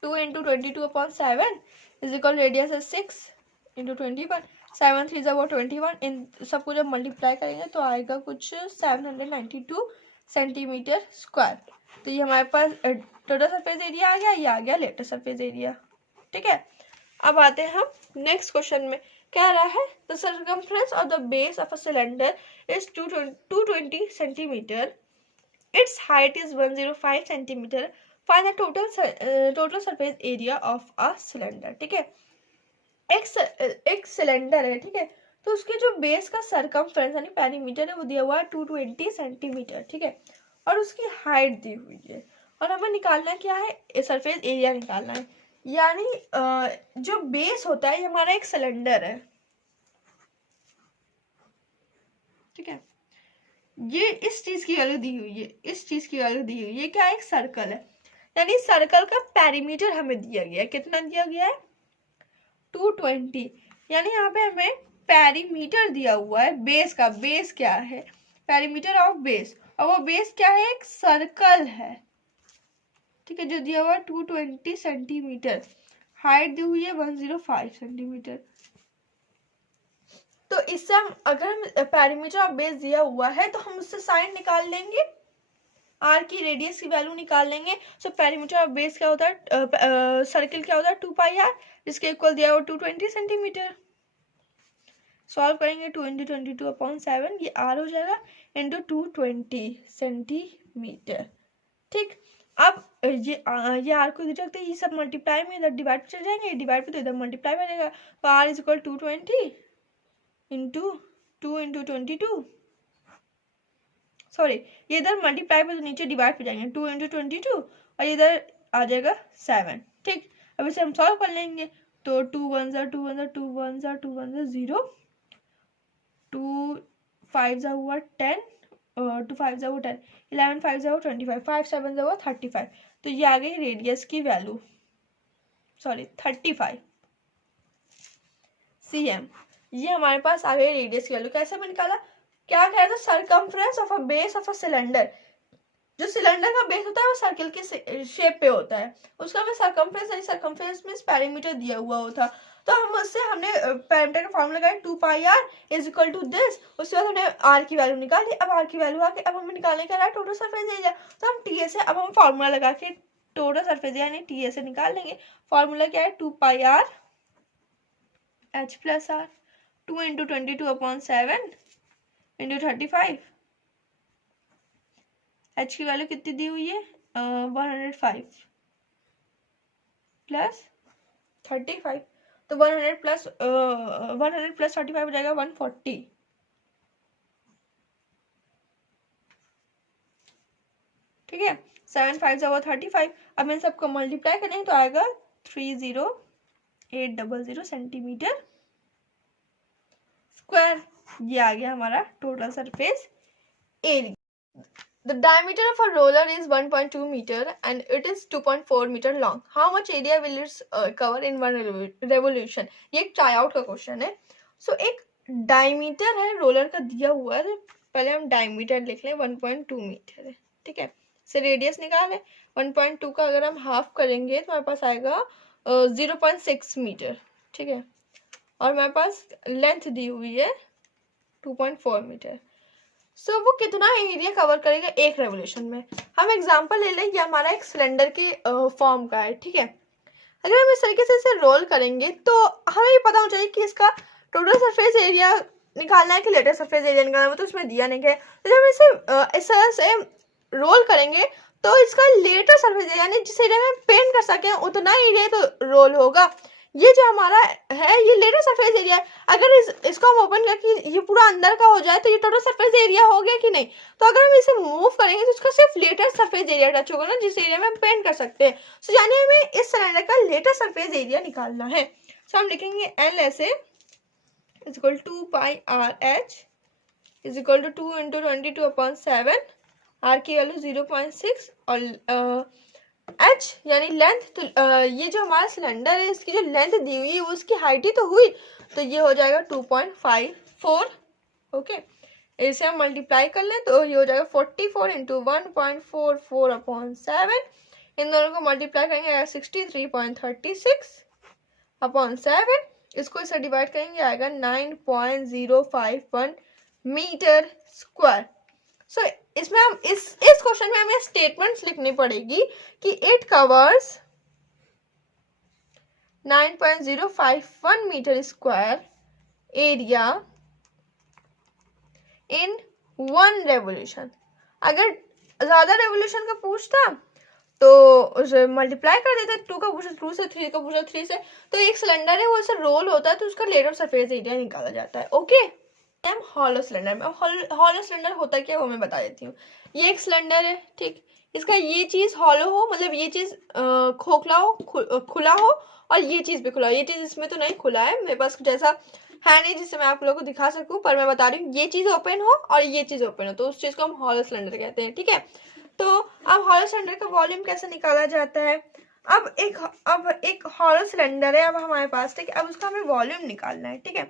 2 × 22/7 इज इक्वल, रेडियस है 6 × 21, 7 3 वो 21, इन सबको जब मल्टीप्लाई करेंगे तो आएगा कुछ 792 सेंटीमीटर स्क्वायर। तो ये हमारे पास टोटल सरफेस एरिया आ गया, ये आ गया लेटर सरफेस एरिया। ठीक है, अब आते हैं हम नेक्स्ट क्वेश्चन में। कह रहा है the circumference of the base of a cylinder is 220 centimetre, it's height is 105 centimetre, find the total surface area of a cylinder. ठीक है, एक सिलेंडर है, ठीक है, तो उसके जो बेस का सरकमफ्रेंस यानी पेरीमीटर है वो दिया हुआ है 220 सेंटीमीटर। ठीक है, और उसकी हाइट दी हुई है, और हमें निकालना क्या है, सरफेस एरिया निकालना है। यानी जो बेस होता है ये हमारा एक सिलेंडर है। ठीक है, ये इस चीज की वैल्यू दी हुई है, इस चीज की वैल्यू दी हुई है, ये क्या एक सर्कल है, यानी सर्कल का पेरीमीटर हमें दिया गया है। कितना दिया गया है, 220, यानी यहाँ पे हमें पेरीमीटर दिया हुआ है बेस का। बेस क्या है, पेरीमीटर ऑफ बेस, और वो बेस क्या है, एक सर्कल है। ठीक है, जो दिया हुआ है 220 सेंटीमीटर, हाइट दी हुई है 105 सेंटीमीटर। तो इससे हम अगर हम पेरीमीटर ऑफ बेस दिया हुआ है तो हम उससे साइन निकाल लेंगे, आर की रेडियस की वैल्यू निकाल लेंगे। सो पेरीमीटर ऑफ बेस क्या होता है, सर्किल क्या होता है, 2πr, जिसके इक्वल दिया हुआ 220 सेंटीमीटर। सॉल्व करेंगे, 2 × 22/7, ये आर हो जाएगा, इंटू 220 सेंटीमीटर। ठीक, अब ये आर को इधर रखते हैं, ये सब मल्टीप्लाई में इधर डिवाइड पे चले जाएंगे, डिवाइड पे तो इधर मल्टीप्लाई में रहेगा, तो R is equal 220 into 2 × 22, sorry ये इधर मल्टीप्लाई पे तो नीचे डिवाइड पे जाएंगे, 2 × 22, और इधर आ जाएगा 7। ठीक, अब इसे हम सॉल्व कर लेंगे, तो 2 1 2 1 2 1 2 1 0, 2 5 हुआ 10, 2 5 हुआ 10, 11 5 हुआ 25, 5 7 हुआ 35। तो ये आ गई रेडियस की वैल्यू, सॉरी 35 cm। ये हमारे पास आ गई रेडियस की वैल्यू। कैसे मैंने निकाला, क्या कहा था, circumference of a base of a cylinder. जो सिलेंडर का बेस होता है वो सर्किल के शेप पे होता है, उसका हमें सर्कमफ्रेंस में पेरीमीटर दिया हुआ होता, तो हम उससे हमने पेरीमीटर का फॉर्मूला लगाया 2πr is equal to this. उसके बाद हमने आर की वैल्यू निकाली। अब आर की वैल्यू आके अब हमें निकालने का रहा टोटल सरफेस एरिया, तो हम टी ए से अब हम फॉर्मूला लगा के टोटल सरफेस एरिया यानी टी ए से निकाल लेंगे। फॉर्मूला क्या है, 2πr h plus R, 2 × 22/7 into 35, h की वैल्यू कितनी दी हुई है, 105 प्लस 35, तो 100 प्लस 35 हो जाएगा 140। ठीक है, 7 5 हुआ 35। अब इन सबको मल्टीप्लाई करेंगे तो आएगा 30800 सेंटीमीटर स्क्वायर। ये आ गया हमारा total surface area. The diameter of a roller is 1.2 meter and it is 2.4 meter long. How much area will it cover in one revolution? ये एक ट्राई आउट का क्वेश्चन है। सो एक डायमीटर है रोलर का दिया हुआ है, तो पहले हम डायमीटर लिख लें, 1.2 मीटर है। ठीक है, से रेडियस निकालें, 1.2 का अगर हम हाफ करेंगे तो हमारे पास आएगा 0.6 मीटर। ठीक है, और हमारे पास लेंथ दी हुई है 2.4 मीटर। सो वो कितना एरिया कवर करेगा एक रेवोल्यूशन में। हम एग्जांपल ले लें, ये हमारा एक सिलेंडर के फॉर्म का है। ठीक है, अगर हम इस तरीके से इसे रोल करेंगे तो हमें ये पता होना चाहिए कि इसका टोटल सरफेस एरिया निकालना है कि लेटर सरफेस एरिया निकालना है, तो उसमें दिया नहीं है। तो जब इसे इस तरह से रोल करेंगे तो इसका लेटर सरफेस एरिया यानी जिस एरिया में पेंट कर सकें उतना एरिया तो रोल होगा। ये जो हमारा है ये लेटर सरफेस एरिया है। अगर इसको हम ओपन करके ये पूरा अंदर का हो जाए तो ये टोटल सरफेस एरिया हो गया कि नहीं। तो अगर हम इसे मूव करेंगे तो इसका सिर्फ लेटर सरफेस एरिया टच होगा ना, जिस एरिया में हम पेंट कर सकते हैं। सो यानी हमें इस सिलेंडर का लेटर सरफेस एरिया निकालना है। सो हम लिखेंगे LSA is equal to 2πRH is equal to 2 × 22/7, R की वैल्यू 0.6 और एच यानी लेंथ, तो ये जो हमारा सिलेंडर है इसकी जो लेंथ दी हुई है वो उसकी हाइट ही तो हुई, तो ये हो जाएगा 2.54। ओके, इसे हम मल्टीप्लाई कर लें तो ये हो जाएगा 44 इंटू 1.44/7। इन दोनों को मल्टीप्लाई करेंगे 63.36/7। इसको इसे डिवाइड करेंगे आएगा 9.051 मीटर स्क्वायर। सो इसमें हम इस क्वेश्चन में हमें स्टेटमेंट्स लिखनी पड़ेगी कि it covers 9.051 meter square area in 1 revolution. अगर ज्यादा रेवोल्यूशन का पूछता तो उसे मल्टीप्लाई कर देते, 2 का पूछा 2 से, 3 का पूछा 3 से। तो एक सिलेंडर है वो ऐसे रोल होता है तो उसका लेयर ऑफ सरफेस एरिया निकाला जाता है। ओके, हॉलो सिलेंडर में हॉलो सिलेंडर होता क्या वो मैं बता देती हूँ। ये एक सिलेंडर है, ठीक, इसका ये चीज हॉलो हो, मतलब ये चीज खोखला हो, खुला हो, और ये चीज भी खुला हो। ये चीज इसमें तो नहीं खुला है, मेरे पास जैसा है नहीं जिससे मैं आप लोगों को दिखा सकूं, पर मैं बता रही हूँ ये चीज ओपन हो और ये चीज ओपन हो तो उस चीज को हम हॉलो सिलेंडर कहते हैं। ठीक है, तो अब हॉलो सिलेंडर का वॉल्यूम कैसे निकाला जाता है। अब एक हॉलो सिलेंडर है अब हमारे पास, ठीक है, अब उसका हमें वॉल्यूम निकालना है। ठीक है,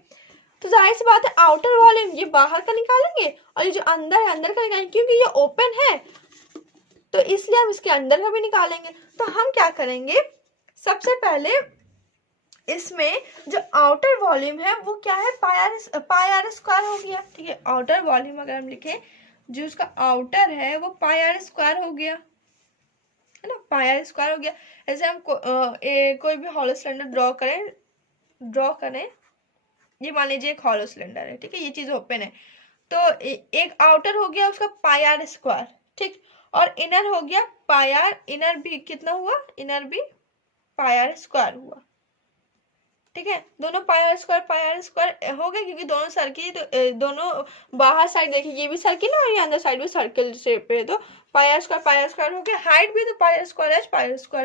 तो जाहिर सी बात है आउटर वॉल्यूम ये बाहर का निकालेंगे और ये जो अंदर है अंदर का निकालेंगे, क्योंकि ये ओपन है तो इसलिए हम इसके अंदर का भी निकालेंगे। तो हम क्या करेंगे, सबसे पहले इसमें जो आउटर वॉल्यूम है वो क्या है, पाई आर स्क्वायर हो गया। ठीक है, आउटर वॉल्यूम अगर हम लिखें जो उसका आउटर है वो पाई आर स्क्वायर हो गया, है ना, पाई आर स्क्वायर हो गया। ऐसे हम कोई भी हॉलो सिलेंडर ड्रॉ करें, ये मान लीजिए एक हॉलो सिलेंडर है, ठीक है, ये चीज ओपन है, तो एक आउटर हो गया उसका पाई आर स्क्वायर, ठीक, और इनर हो गया पाई आर, इनर भी कितना हुआ, इनर भी पाई आर स्क्वायर हुआ। ठीक है, दोनों पाई आर स्क्वायर हो गए क्योंकि दोनों सर्किल, तो दोनों बाहर साइड देखिए ये भी सर्किल है और ये अंदर साइड भी सर्किल शेप है, तो पाई आर स्क्वायर हो गया। हाइट भी तो पाई आर स्क्वायर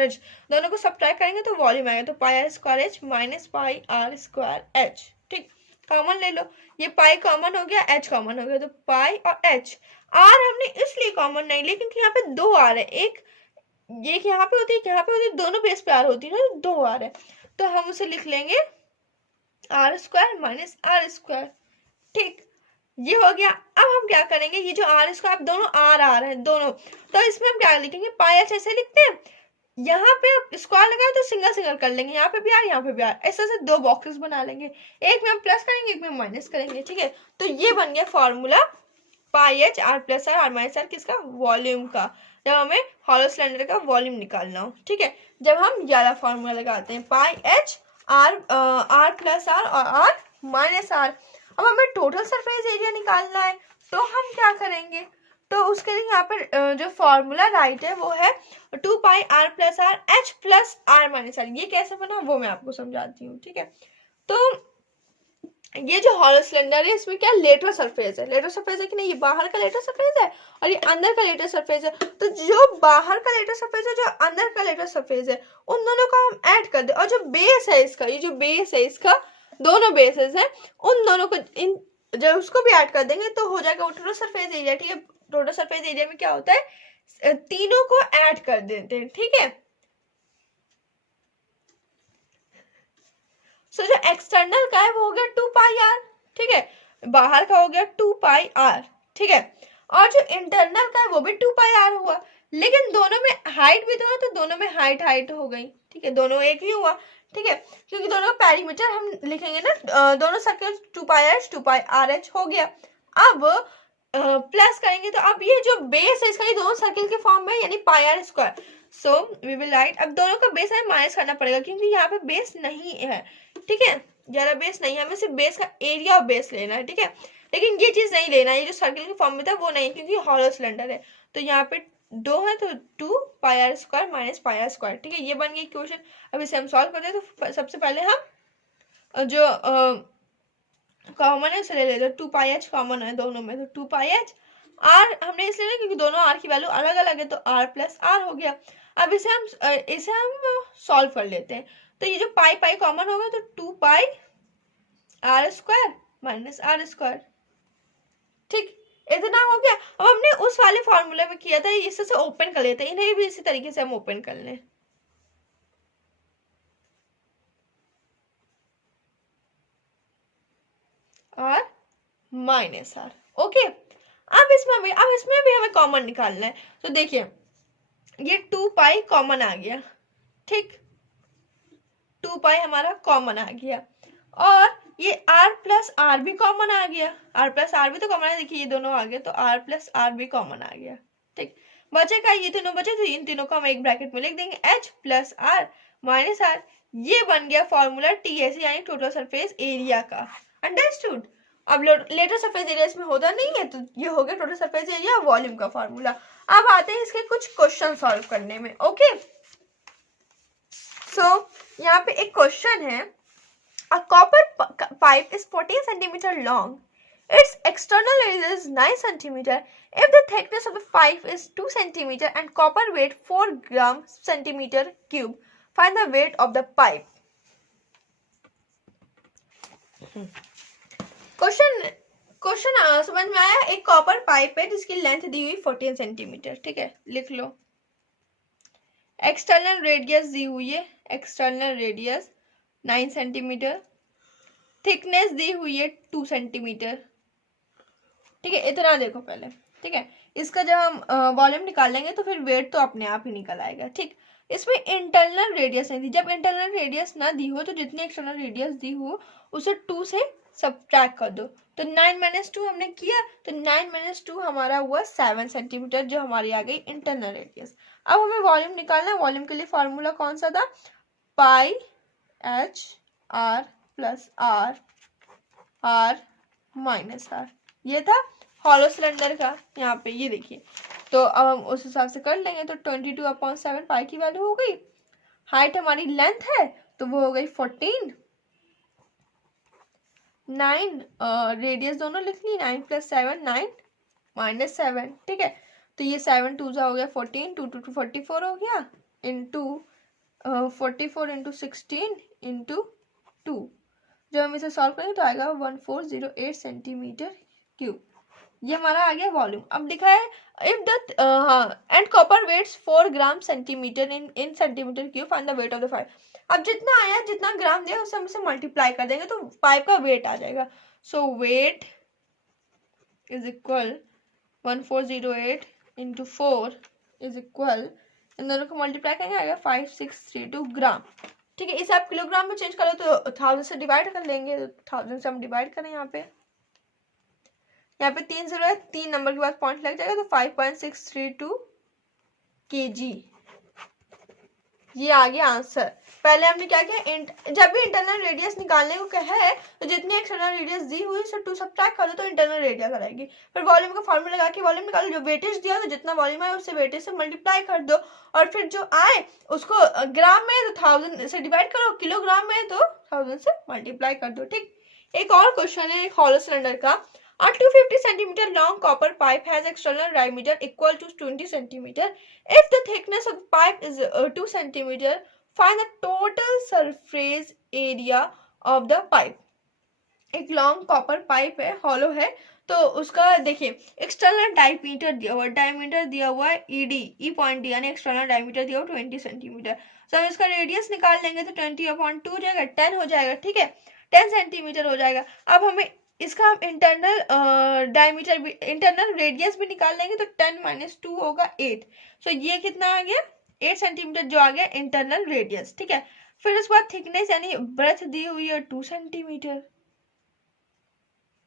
एच दोनों को सब्ट्रैक्ट करेंगे तो वॉल्यूम आएगा, तो pi are square h minus pi are square h. ठीक, कॉमन ले लो, ये पाई कॉमन हो गया, एच कॉमन हो गया, तो पाई और एच। आर हमने इसलिए कॉमन नहीं लिया क्योंकि यहाँ पे 2 आर है, एक ये यहाँ पे होती है, यहाँ पे होती है, दोनों बेस पे आर होती है ना, 2 आर है, तो हम उसे लिख लेंगे R square minus are square. ठीक, ये हो गया। अब हम क्या करेंगे, ये जो आर स्क्वायर दोनों आर आर है दोनों, तो इसमें हम क्या लिखेंगे, पाई एच ऐसे लिखते हैं, यहाँ पे स्क्वायर लगाए तो सिंगल सिंगल कर लेंगे, यहाँ पे भी आर यहाँ पे भी आर, ऐसे ऐसे 2 बॉक्सेस बना लेंगे, एक में हम प्लस करेंगे एक में माइनस करेंगे। ठीक है, तो ये बन गया formula pi H R plus are minus R, किसका, वॉल्यूम का, जब हमें हॉलो सिलेंडर का वॉल्यूम निकालना हो। ठीक है, जब हम ये वाला फॉर्मूला लगाते हैं पाई एच आर प्लस आर और आर माइनस आर। अब हमें टोटल सरफेस एरिया निकालना है, तो हम क्या करेंगे, तो उसके लिए यहाँ पर जो फॉर्मूला राइट है वो है 2 pi r plus r h plus are minus are. ये कैसे बना वो मैं आपको समझाती हूँ। ठीक है, तो ये जो हॉलो सिलेंडर है इसमें क्या लेटरल सरफेस है, कि नहीं, ये बाहर का लेटरल सरफेस है और ये अंदर का लेटरल सरफेस है। तो जो बाहर का लेटरल सरफेस है जो अंदर का लेटरल सरफेस है उन दोनों को हम ऐड कर दे, और जो बेस है इसका, ये जो बेस है इसका, दोनों बेसेस है उन दोनों को जब उसको भी ऐड कर देंगे तो हो जाएगा वो टोटल सरफेस एरिया। ठीक है, टोटल सरफेस एरिया में क्या होता है, तीनों को ऐड कर देते हैं। ठीक है, सो जो एक्सटर्नल का है वो हो गया 2 पाई आर, ठीक है, बाहर का हो गया 2 पाई आर। ठीक है, और जो इंटरनल का है वो भी 2 पाई आर हुआ, लेकिन दोनों में हाइट भी तो है तो दोनों में हाइट हो गई। ठीक है, दोनों एक ही हुआ। ठीक है, क्योंकि दोनों का पेरीमीटर हम लिखेंगे ना, दोनों सर्कल 2 पाई एच 2 पाई आर एच हो गया। अब प्लस करेंगे तो अब ये जो बेस है इसका, ये दोनों सर्किल के फॉर्म में यानी pi are square. So we will write, अब दोनों का बेस हमें माइनस करना पड़ेगा क्योंकि यहाँ पे बेस नहीं है। ठीक है, ज्यादा बेस नहीं है, हमें सिर्फ बेस का एरिया और बेस लेना है। ठीक है, लेकिन ये चीज नहीं लेना है, ये जो सर्किल के फॉर्म में था वो नहीं, क्योंकि हॉलो सिलेंडर है। तो यहाँ पे 2 है तो 2 pi are square minus pi are square. ठीक है, ये बन गई इक्वेशन। अब इसे हम सॉल्व करते हैं, तो सबसे पहले हम जो कॉमन है उसे ले लेते हैं। 2 पाई एच कॉमन है दोनों में, तो 2 पाई एच आर हमने इसलिए लिया क्योंकि दोनों आर की वैल्यू अलग अलग है, तो आर प्लस आर हो गया। अब इसे हम सॉल्व कर लेते हैं, तो ये जो पाई पाई कॉमन होगा तो 2 pi are square minus are square. ठीक, इतना हो गया। अब हमने उस वाले फॉर्मूला में किया था, इससे ओपन कर लेते हैं, इन्हें भी इसी तरीके से हम ओपन कर लें। और माइनस आर, ओके। अब इसमें भी हमें कॉमन निकालना है। तो देखिए ये 2 पाई कॉमन आ गया, ठीक, 2 पाई हमारा कॉमन आ गया, और ये r प्लस आर भी कॉमन आ गया, r प्लस आर भी तो कॉमन है, देखिए ये दोनों आ गए, तो r प्लस आर भी कॉमन आ गया, ठीक। बचेगा ये तीनों बचे, तो इन तीनों को हम एक ब्रैकेट में लिख देंगे, h plus are minus are. ये बन गया फॉर्मूला टीएस यानी टोटल सरफेस एरिया का। अंडरस्टूड। अब लेटर सरफेस एरिया इसमें होता नहीं है, तो ये हो गया टोटल सरफेस एरिया वॉल्यूम का फॉर्मूला। अब आते हैं इसके कुछ क्वेश्चन सॉल्व करने में, ओके। सो यहाँ पे एक क्वेश्चन है, a copper pipe is 14 centimeter long. Its external area is 9 centimeter. If the thickness of the pipe is 2 centimeter and copper weight 4 gram centimeter cube, find the weight of the pipe. Question समझ में आया। एक copper pipe है जिसकी length दी हुई 14 centimetre, ठीक है, लिख लो। एक्सटर्नल रेडियस दी हुई है, एक्सटर्नल रेडियस 9 सेंटीमीटर, थिकनेस दी हुई है 2 सेंटीमीटर, ठीक है, इतना देखो पहले, ठीक है। इसका जब हम वॉल्यूम निकालेंगे तो फिर वेट तो अपने आप ही निकल आएगा, ठीक। इसमें इंटरनल रेडियस नहीं दी, जब इंटरनल रेडियस ना दी हो तो जितनी एक्सटर्नल रेडियस दी हो उसे 2 से सब्ट्रैक्ट कर दो, तो 9 - 2 हमने किया, तो 9 - 2 हमारा हुआ 7 सेंटीमीटर, जो हमारी आ गई इंटरनल रेडियस। अब हमें वॉल्यूम निकालना है। वॉल्यूम के लिए फॉर्मूला कौन सा था, pi H R plus are minus are, ये था हॉलो सिलेंडर का। यहाँ पे ये देखिए, तो अब हम उस हिसाब से कर लेंगे, तो 22/7 पाई की वैल्यू हो गई। हाइट हमारी लेंथ है तो वो हो गई 14, 9 रेडियस दोनों लिख ली, 9 + 7 9 - 7, ठीक है। तो ये 7 2 हो गया 14, 2 2 44 हो गया, इंटू 44 × 16 × 2। जब हम इसे सॉल्व करेंगे तो आएगा 1408 सेंटीमीटर क्यूब। ये हमारा आ गया वॉल्यूम। अब लिखा है if the and copper weights 4 gram centimeter in centimeter cube, find the weight of the pipe. अब जितना आया, जितना ग्राम दिया उससे हम इसे मल्टीप्लाई कर देंगे तो पाइप का वेट आ जाएगा। So weight is equal 1408 × 4 is equal, इन दोनों को मल्टीप्लाई करेंगे आएगा 5632 ग्राम, ठीक है। इसे आप किलोग्राम में चेंज करो तो 1000 से डिवाइड कर लेंगे, 1000 से हम डिवाइड करें, यहाँ पे 3 0 है, 3 नंबर के बाद पॉइंट लग जाएगा, तो 5.632 kg, ये आ गया आंसर। पहले हमने क्या किया, जब भी इंटरनल रेडियस निकालने को कहा है तो जितनी एक्सटर्नल रेडियस दी हुई उसे 2 सब्ट्रैक्ट कर दो तो इंटरनल रेडियस आएगी। फिर वॉल्यूम का फॉर्मूला लगा के वॉल्यूम निकालो, जो वेटेज दिया तो जितना वॉल्यूम आए उससे वेटेज से मल्टीप्लाई कर दो, और फिर जो आए उसको ग्राम में तो 1000 से डिवाइड करो, किलोग्राम में तो 1000 से मल्टीप्लाई कर दो, ठीक। एक और क्वेश्चन है हॉलो सिलेंडर का। A 250 centimeter long copper pipe has external diameter equal to 20 centimeter. If the thickness of the pipe is 2 centimeter, find the total surface area of the pipe. एक long copper pipe है, hollow है, तो उसका देखिए external diameter दिया हुआ है, diameter दिया हुआ है ई पॉइंट डी, यानी एक्सटर्नल डायमीटर दिया हुआ 20 सेंटीमीटर। तो हम इसका रेडियस निकाल लेंगे तो 20/2 हो जाएगा, 10 हो जाएगा, ठीक है, 10 सेंटीमीटर हो जाएगा। अब हमें इसका हम इंटरनल डायमीटर भी, इंटरनल रेडियस भी निकाल लेंगे तो 10 - 2 होगा 8। सो ये कितना आ गया, 8 सेंटीमीटर जो आ गया इंटरनल रेडियस, ठीक है। फिर उसके बाद थिकनेस यानी ब्रेथ दी हुई है 2 सेंटीमीटर,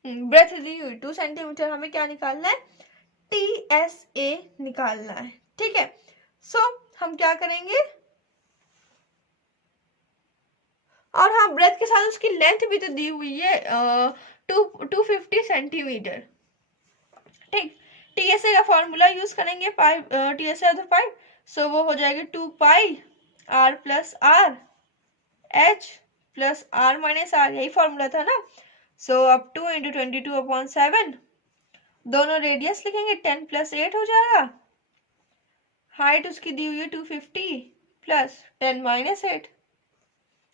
ब्रेथ दी हुई 2 सेंटीमीटर, हमें क्या निकालना है, TSA निकालना है, ठीक है। सो हम क्या करेंगे, और हाँ ब्रेथ के साथ उसकी लेंथ भी तो दी हुई है 250 सेंटीमीटर, ठीक। TSA का फॉर्मूला यूज करेंगे, TSA ऑफ द पाइप, सो वो हो जाएगा 2 पाई R + R H + R - R, यही फॉर्मूला था ना। सो अब 2 × 22/7, दोनों रेडियस लिखेंगे, 10 + 8 हो जाएगा, हाइट उसकी दी हुई है 250 + 10 - 8,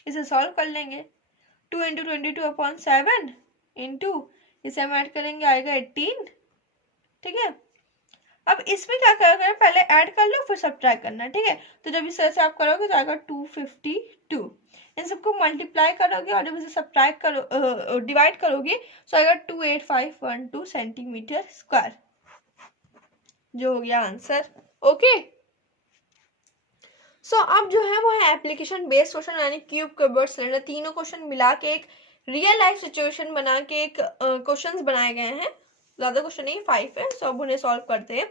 इसे सॉल्व कर लेंगे, 2 × 22/7 इंटू इसे हम ऐड करेंगे आएगा 18 ठीक है। अब इसमें क्या करना, पहले ऐड कर लो फिर सब्ट्रैक्ट करना, ठीक है। तो जब इस तरह से आप करोगे तो आएगा 252, इन सबको मल्टीप्लाई करोगे और जब इसे सब्ट्रैक्ट करो डिवाइड करोगे तो आएगा 28512 सेंटीमीटर स्क्वायर, जो हो गया आंसर। ओके, सो अब जो है वो है एप्लीकेशन बेस्ड क्वेश्चन, यानी क्यूब, क्यूबर्ड, सिलेंडर, तीनों क्वेश्चन मिला के एक रियल लाइफ सिचुएशन बना के एक क्वेश्चंस बनाए गए हैं। ज्यादा क्वेश्चन नहीं, 5 है, सो अब उन्हें सॉल्व करते हैं।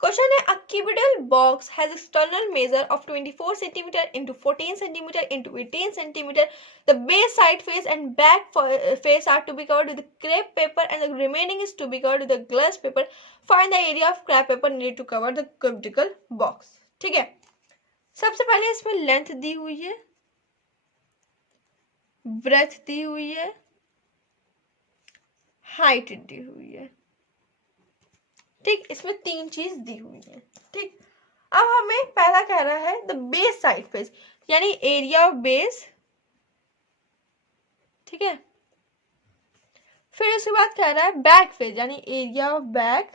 क्वेश्चन है, a cubical box has external measure of 24 centimeter into 14 centimeter into 18 centimeter. The base, side face and back face are to be covered with crepe paper and the remaining is to be covered with the glass paper. Find the area of crepe paper needed to cover the cubical box. ठीक है, सबसे पहले इसमें length दी हुई है, breath दी हुई है, height दी हुई है, ठीक, इसमें 3 चीज दी हुई है, ठीक। अब हमें पहला कह रहा है द बेस साइड फेस, यानी एरिया ऑफ बेस, ठीक है। फिर उसके बाद कह रहा है बैक फेस, यानी area of back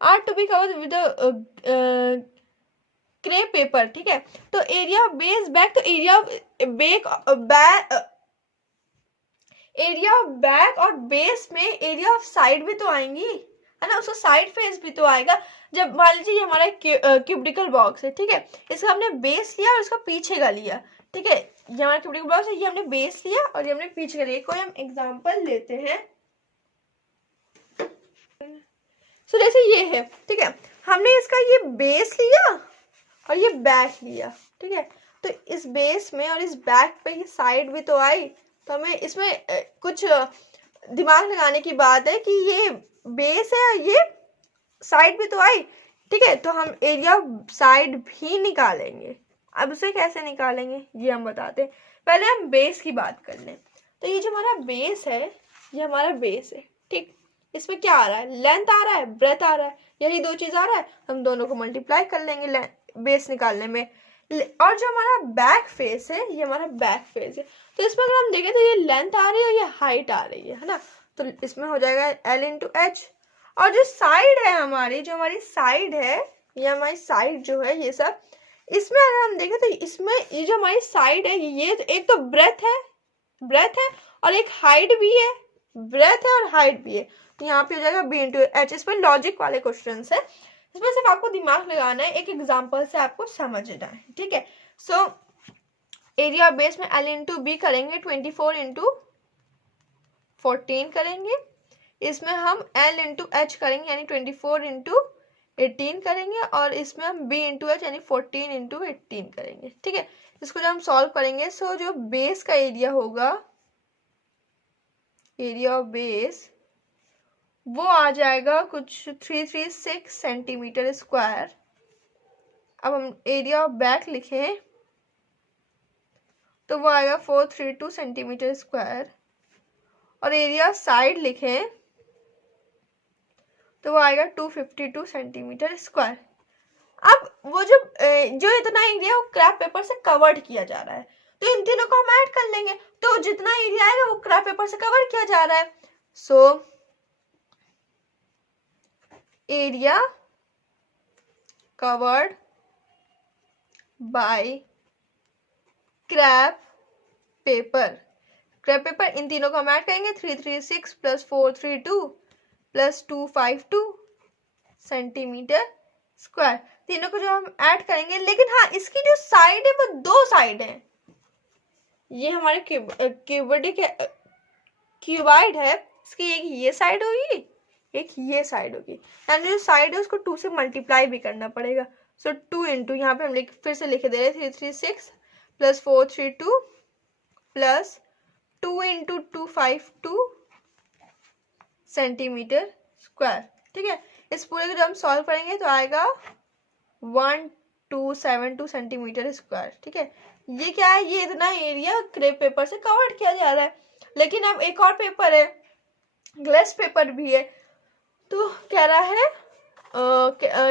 are to be covered with crepe paper, ठीक है। तो एरिया ऑफ बेस बैक, तो area of area of back और बेस में एरिया ऑफ साइड भी तो आएंगी, है ना, उसका साइड फेस भी तो आएगा। जब मान लीजिए ये हमारा क्यूबिकल बॉक्स है, ठीक है, इसका हमने बेस लिया और इसका पीछे का लिया, ठीक है, ये हमारा क्यूबिकल बॉक्स है, ये हमने बेस लिया और ये हमने पीछे का लिया। कोई हम एग्जांपल लेते हैं, सो जैसे ये है, ठीक है, हमने इसका ये बेस लिया और ये बैक लिया, ठीक है, तो इस बेस में और इस बैक पे ये साइड भी तो आई, तो हमें इसमें कुछ दिमाग लगाने की बात है कि ये बेस है और ये साइड भी तो आई, ठीक है, तो हम एरिया साइड भी निकालेंगे। अब उसे कैसे निकालेंगे ये हम बताते हैं, पहले हम बेस की बात कर लें। तो ये जो हमारा बेस है, ये हमारा बेस है, ठीक, इसमें क्या आ रहा है, लेंथ आ रहा है, ब्रेथ आ रहा है, यही 2 चीज आ रहा है, हम दोनों को मल्टीप्लाई कर लेंगे बेस निकालने में। और जो हमारा बैक फेस है, ये हमारा बैक फेस है, तो इसमें अगर हम देखें तो ये लेंथ आ रही है और ये हाइट आ रही है ना, तो इसमें हो जाएगा L इंटू एच। और जो साइड है हमारी, जो हमारी साइड है, ये हमारी साइड जो है, ये सब इसमें अगर हम देखें तो इसमें ये जो हमारी साइड है, ये तो एक तो ब्रेथ है और एक हाइट भी है, ब्रेथ है और हाइट भी है, तो यहाँ पे हो जाएगा B इंटू एच। इसमें लॉजिक वाले क्वेश्चन है, इसमें सिर्फ आपको दिमाग लगाना है, एक एग्जांपल से आपको समझना है, ठीक है। सो एरिया बेस में L इंटू बी करेंगे, 24 इंटू 14 करेंगे, इसमें हम L इंटू एच करेंगे, यानी 24 इंटू 18 करेंगे, और इसमें हम B इंटू एच यानी 14 इंटू 18 करेंगे, ठीक है। इसको जब हम सॉल्व करेंगे, सो जो बेस का एरिया होगा, एरिया ऑफ बेस, वो आ जाएगा कुछ 336 सेंटीमीटर स्क्वायर। अब हम एरिया ऑफ बैक लिखें तो वो आएगा 432 सेंटीमीटर स्क्वायर, और एरिया साइड लिखें तो वो आएगा 252 सेंटीमीटर स्क्वायर। अब वो जो इतना एरिया वो क्रैप पेपर से कवर्ड किया जा रहा है, तो इन तीनों को हम ऐड कर लेंगे, तो जितना एरिया आएगा वो क्रैप पेपर से कवर किया जा रहा है। So area covered by craft paper, इन तीनों को हम ऐड करेंगे, 336 प्लस 432 प्लस 252 सेंटीमीटर स्क्वायर, तीनों को जो हम ऐड करेंगे। लेकिन हाँ, इसकी जो साइड है वो 2 साइड है, ये हमारे क्यूबाइड है, इसकी एक ये साइड होगी, एक ये साइड होगी, यानी जो साइड है उसको 2 से मल्टीप्लाई भी करना पड़ेगा। सो 2 इंटू, यहाँ पे हम फिर से लिख दे रहे, 336 plus 432 plus 2 into 252 centimetre square, ठीक है। इस पूरे को जब हम सॉल्व करेंगे तो आएगा 1272 सेंटीमीटर स्क्वायर, ठीक है। ये क्या है, ये इतना एरिया क्रेप पेपर से कवर किया जा रहा है। लेकिन अब एक और पेपर है, ग्लास पेपर भी है, तो कह रहा है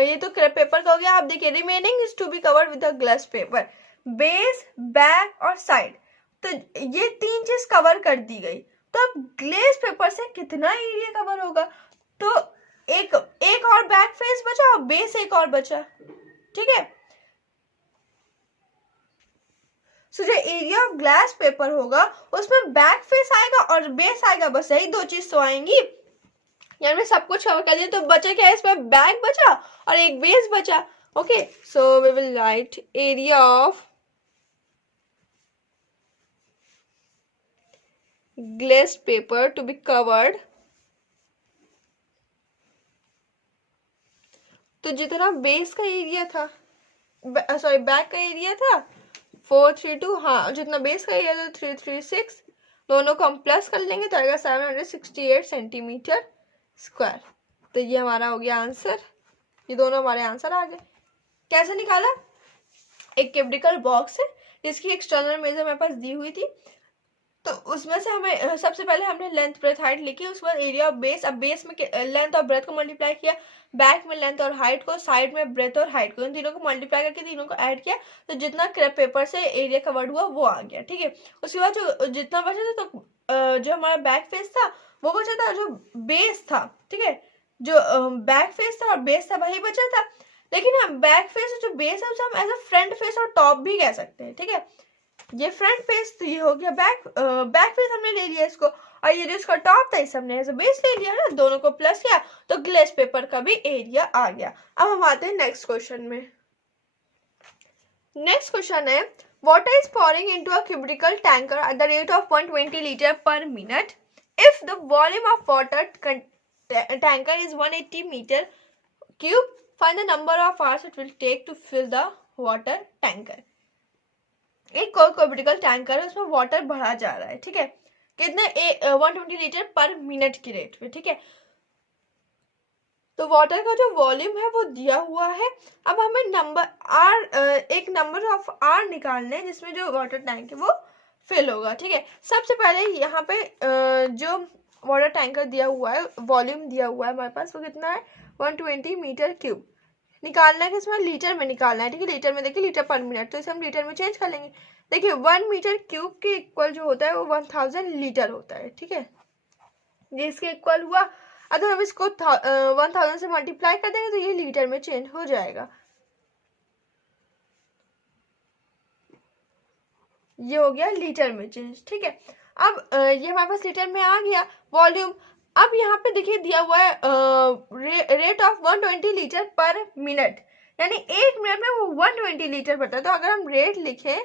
ये तो क्रेप पेपर का हो गया। आप देखिए, remaining is to be covered with the glass paper, base, back और साइड, तो ये 3 चीज कवर कर दी गई। तो अब ग्लेज पेपर से कितना एरिया कवर होगा? तो एक और बैक फेस बचा और बेस एक और बचा, ठीक है। सो जो एरिया ऑफ ग्लास पेपर होगा उसमें बैक फेस आएगा और बेस आएगा, बस यही दो चीज तो आएंगी। यानी मैं सब कुछ कवर कर दिया, तो बचा क्या है इसमें? बैक बचा और एक बेस बचा। Okay, so we will write area of glass paper to be covered. तो जितना बेस का एरिया था, सॉरी बैक का एरिया था 432, हाँ जितना बेस का एरिया था 336, दोनों को हम प्लस कर लेंगे तो आएगा 768 सेंटीमीटर स्क्वायर। तो ये हमारा हो गया आंसर, ये दोनों हमारे आंसर आ गए। कैसे निकाला? एक क्यूबिकल बॉक्स है जिसकी एक्सटर्नल मेजर मेरे पास दी हुई थी, तो उसमें से हमें सबसे पहले हमने लेंथ ब्रेथ हाइट लिखी, उसके बाद एरिया ऑफ बेस। अब बेस में लेंथ और ब्रेथ को मल्टीप्लाई किया, बैक में लेंथ और हाइट को, साइड में ब्रेथ और हाइट को, इन तीनों को मल्टीप्लाई करके तीनों को ऐड किया, तो जितना क्रेप पेपर से एरिया कवर्ड हुआ वो आ गया, ठीक है। उसके बाद जो जितना बचा था, तो जो हमारा बैक फेस था वो बचा था, जो बेस था, ठीक है, जो बैक फेस था और बेस था वही बचा था। लेकिन हम बैक फेस और जो बेस है उसे हम एज अ फ्रंट फेस और टॉप भी कह सकते हैं, ठीक है। ये फ्रंट फेस तो ये हो गया, बैक फेस हमने ले लिया इसको, और ये जो इसका टॉप था इसे हमने एज अ बेस ले लिया है ना, दोनों को प्लस किया तो ग्लास पेपर का भी एरिया आ गया। अब हम आते हैं नेक्स्ट क्वेश्चन में। नेक्स्ट क्वेश्चन है, water is pouring into a cubical tanker at the rate of 120 liter per minute. If the volume of water tanker is 180 meter cube, find the number of hours it will take to fill the water tanker. एक cubicle tanker है, उसमें water भरा जा रहा है, ठीक है, कितने 120 लीटर पर मिनट की रेट पे, ठीक है। तो वाटर का जो वॉल्यूम है वो दिया हुआ है। अब हमें नंबर आर, एक नंबर ऑफ आर निकालने हैं जिसमें जो वाटर टैंक है वो फिल होगा, ठीक है। सबसे पहले यहाँ पे जो वाटर टैंकर दिया हुआ है, वॉल्यूम दिया हुआ है हमारे पास, वो कितना है? 120 मीटर क्यूब। निकालना है किसमें? लीटर में निकालना है, ठीक है। लीटर में देखिए लीटर पर मिनट, तो इसे हम लीटर में चेंज कर लेंगे। देखिए 1 मीटर क्यूब के इक्वल जो होता है वो 1000 लीटर होता है, ठीक है, ये इसके इक्वल हुआ। अगर हम इसको 1000 से मल्टीप्लाई कर देंगे तो ये लीटर में चेंज हो जाएगा, ये हो गया लीटर में चेंज, ठीक है। अब ये हमारे पास लीटर में आ गया वॉल्यूम। अब यहाँ पे देखिए दिया हुआ है रेट ऑफ 120 लीटर पर मिनट, यानी 1 मिनट में वो 120 लीटर भरता है। तो अगर हम रेट लिखें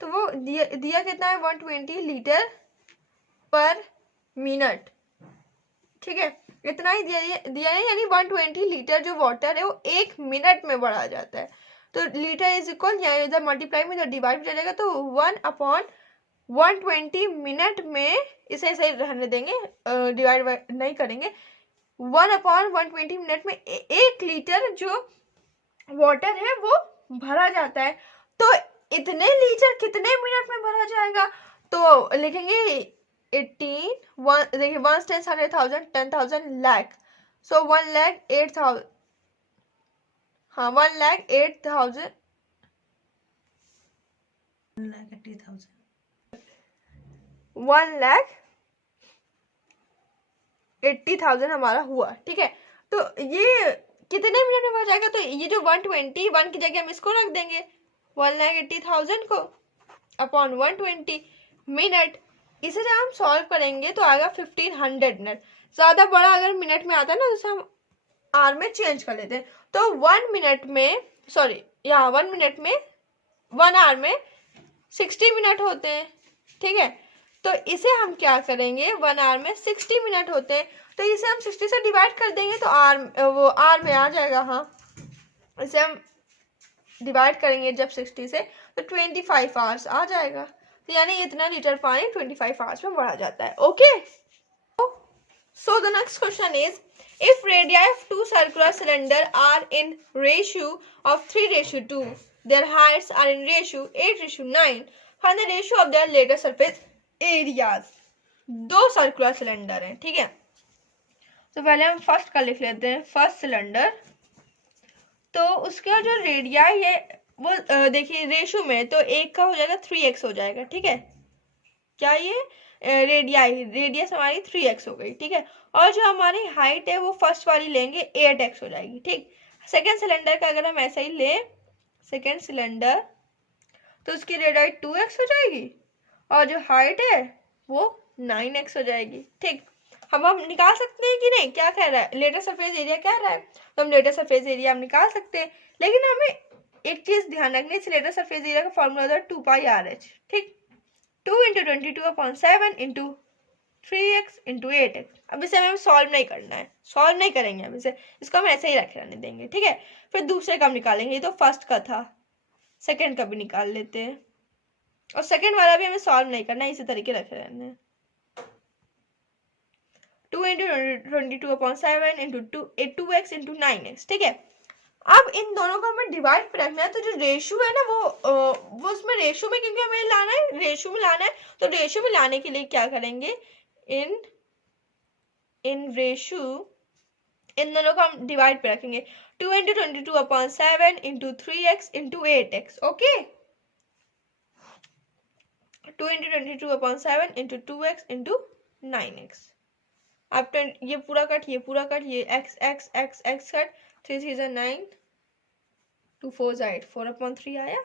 तो वो दिया कितना है? 120 लीटर पर मिनट, ठीक है, इतना ही दिया है, यानी 120 लीटर जो वाटर है वो 1 मिनट में बढ़ा जाता है। तो लीटर इज इक्वल, यहाँ इधर मल्टीप्लाई में इधर डिवाइड हो जाएगा, तो 1/120 मिनट में, इसे ऐसे ही रहने देंगे, डिवाइड नहीं करेंगे। 1/120 मिनट में 1 लीटर जो वाटर है वो भरा जाता है। तो इतने लीटर कितने मिनट में भरा जाएगा? तो लिखेंगे 18, देखिए 1 10 100,000 10,000 लाख, सो 1,08,000, हाँ 1,08,000 1,80,000 हमारा हुआ, ठीक है। तो ये कितने मिनट में भर जाएगा? तो ये जो 121 की जगह हम इसको रख देंगे 1,80,000 को अपॉन 120 मिनट। इसे जब हम सॉल्व करेंगे तो आएगा 1500 मिनट। ज्यादा बड़ा अगर मिनट में आता है ना तो हम आर में चेंज कर लेते हैं। तो 1 मिनट में, सॉरी यहाँ 1 मिनट में, 1 आवर में 60 मिनट होते हैं, ठीक है। तो इसे हम क्या करेंगे, 1 आवर में 60 मिनट होते हैं, तो इसे हम 60 से डिवाइड कर देंगे तो वो आर में आ जाएगा, हाँ इसे हम डिवाइड करेंगे जब 60 से तो 25 आवर्स आ जाएगा। तो यानी इतना लीटर पानी 25 आवर्स में बढ़ा जाता है, okay. So the next question is, if radii of two circular cylinders are in ratio of 3:2, their heights are in ratio 8:9, find the ratio of their later surface areas. दो circular cylinder हैं, ठीक है। तो पहले हम first का लिख लेते हैं, फर्स्ट सिलेंडर। तो उसका जो रेडियाई है वो देखिए रेशियो में तो एक का हो जाएगा 3x हो जाएगा, ठीक है। क्या ये रेडियस हमारी 3x हो गई, ठीक है। और जो हमारी हाइट है वो फर्स्ट वाली लेंगे 8x हो जाएगी, ठीक। सेकेंड सिलेंडर का अगर हम ऐसा ही ले, सेकेंड सिलेंडर, तो उसकी रेडियस 2x हो जाएगी और जो हाइट है वो 9x हो जाएगी, ठीक। हम निकाल सकते हैं कि नहीं, क्या कह रहा है, लेटर सरफेस एरिया कह रहा है, तो हम लेटर सरफेस एरिया हम निकाल सकते हैं। लेकिन हमें एक चीज ध्यान रखनी है, लेटर सरफेस एरिया का फॉर्मूला होता है 2πRH, ठीक। 2 × 22/7 × 3x × 8x। अब इसे हमें सॉल्व नहीं करना है, सॉल्व नहीं करेंगे हम इसे, इसको हम ऐसे ही रख रहने देंगे, ठीक है। फिर दूसरे का हम निकालेंगे, ये तो फर्स्ट का था, सेकेंड का भी निकाल लेते हैं, और सेकेंड वाला भी हमें सॉल्व नहीं करना है, इसी तरीके रखे रहने हैं। 2 × 22/7 × 2x × 9x, ठीक है। अब इन दोनों को हमें डिवाइड पे रखना है, तो जो रेशियो है ना वो उसमें रेशियो में, क्योंकि हमें लाना है रेशियो में लाना है, तो रेशियो में लाने के लिए क्या करेंगे, इन रेशियो इन दोनों को हम डिवाइड पे रखेंगे। 2 × 22/7 × 3x × 8x, okay. 2 × 22/7 × 2x × 9x। अब ये पूरा कट, ये पूरा कट, ये x x x x cut, 3 3 × 9, 2 4 8, 4/3 आया,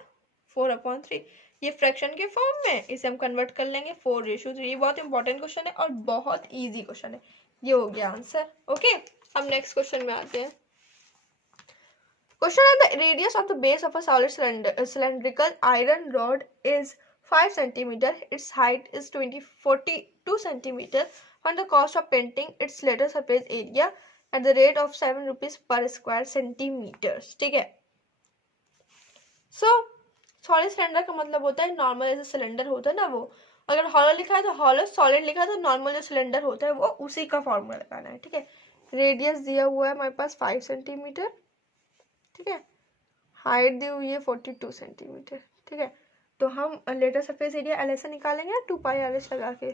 4/3। ये फ्रैक्शन के फॉर्म में, इसे हम कन्वर्ट कर लेंगे 4:3। ये बहुत इंपॉर्टेंट क्वेश्चन है और बहुत इजी क्वेश्चन है। ये हो गया आंसर, ओके। अब नेक्स्ट क्वेश्चन में आते हैं। क्वेश्चन है, the radius of the base of a solid cylindrical iron rod is 5 centimeter, its height is 42 centimeter. Find the cost of painting its later surface area at the rate of 7 rupees per square centimeters, ठीक है। Solid cylinder का मतलब होता है normal जैसे cylinder होता है ना वो, अगर हॉलो लिखा है तो हॉलो, सॉलिड लिखा है तो नॉर्मल जो सिलेंडर होता है वो, उसी का फॉर्मूला लगाना है, ठीक है। रेडियस दिया हुआ है हमारे पास 5 सेंटीमीटर, ठीक है। हाइट दी हुई है 42 सेंटीमीटर, ठीक है। तो हम लेटर सरफेस एरिया एल ऐसे निकालेंगे 2πRH लगा के।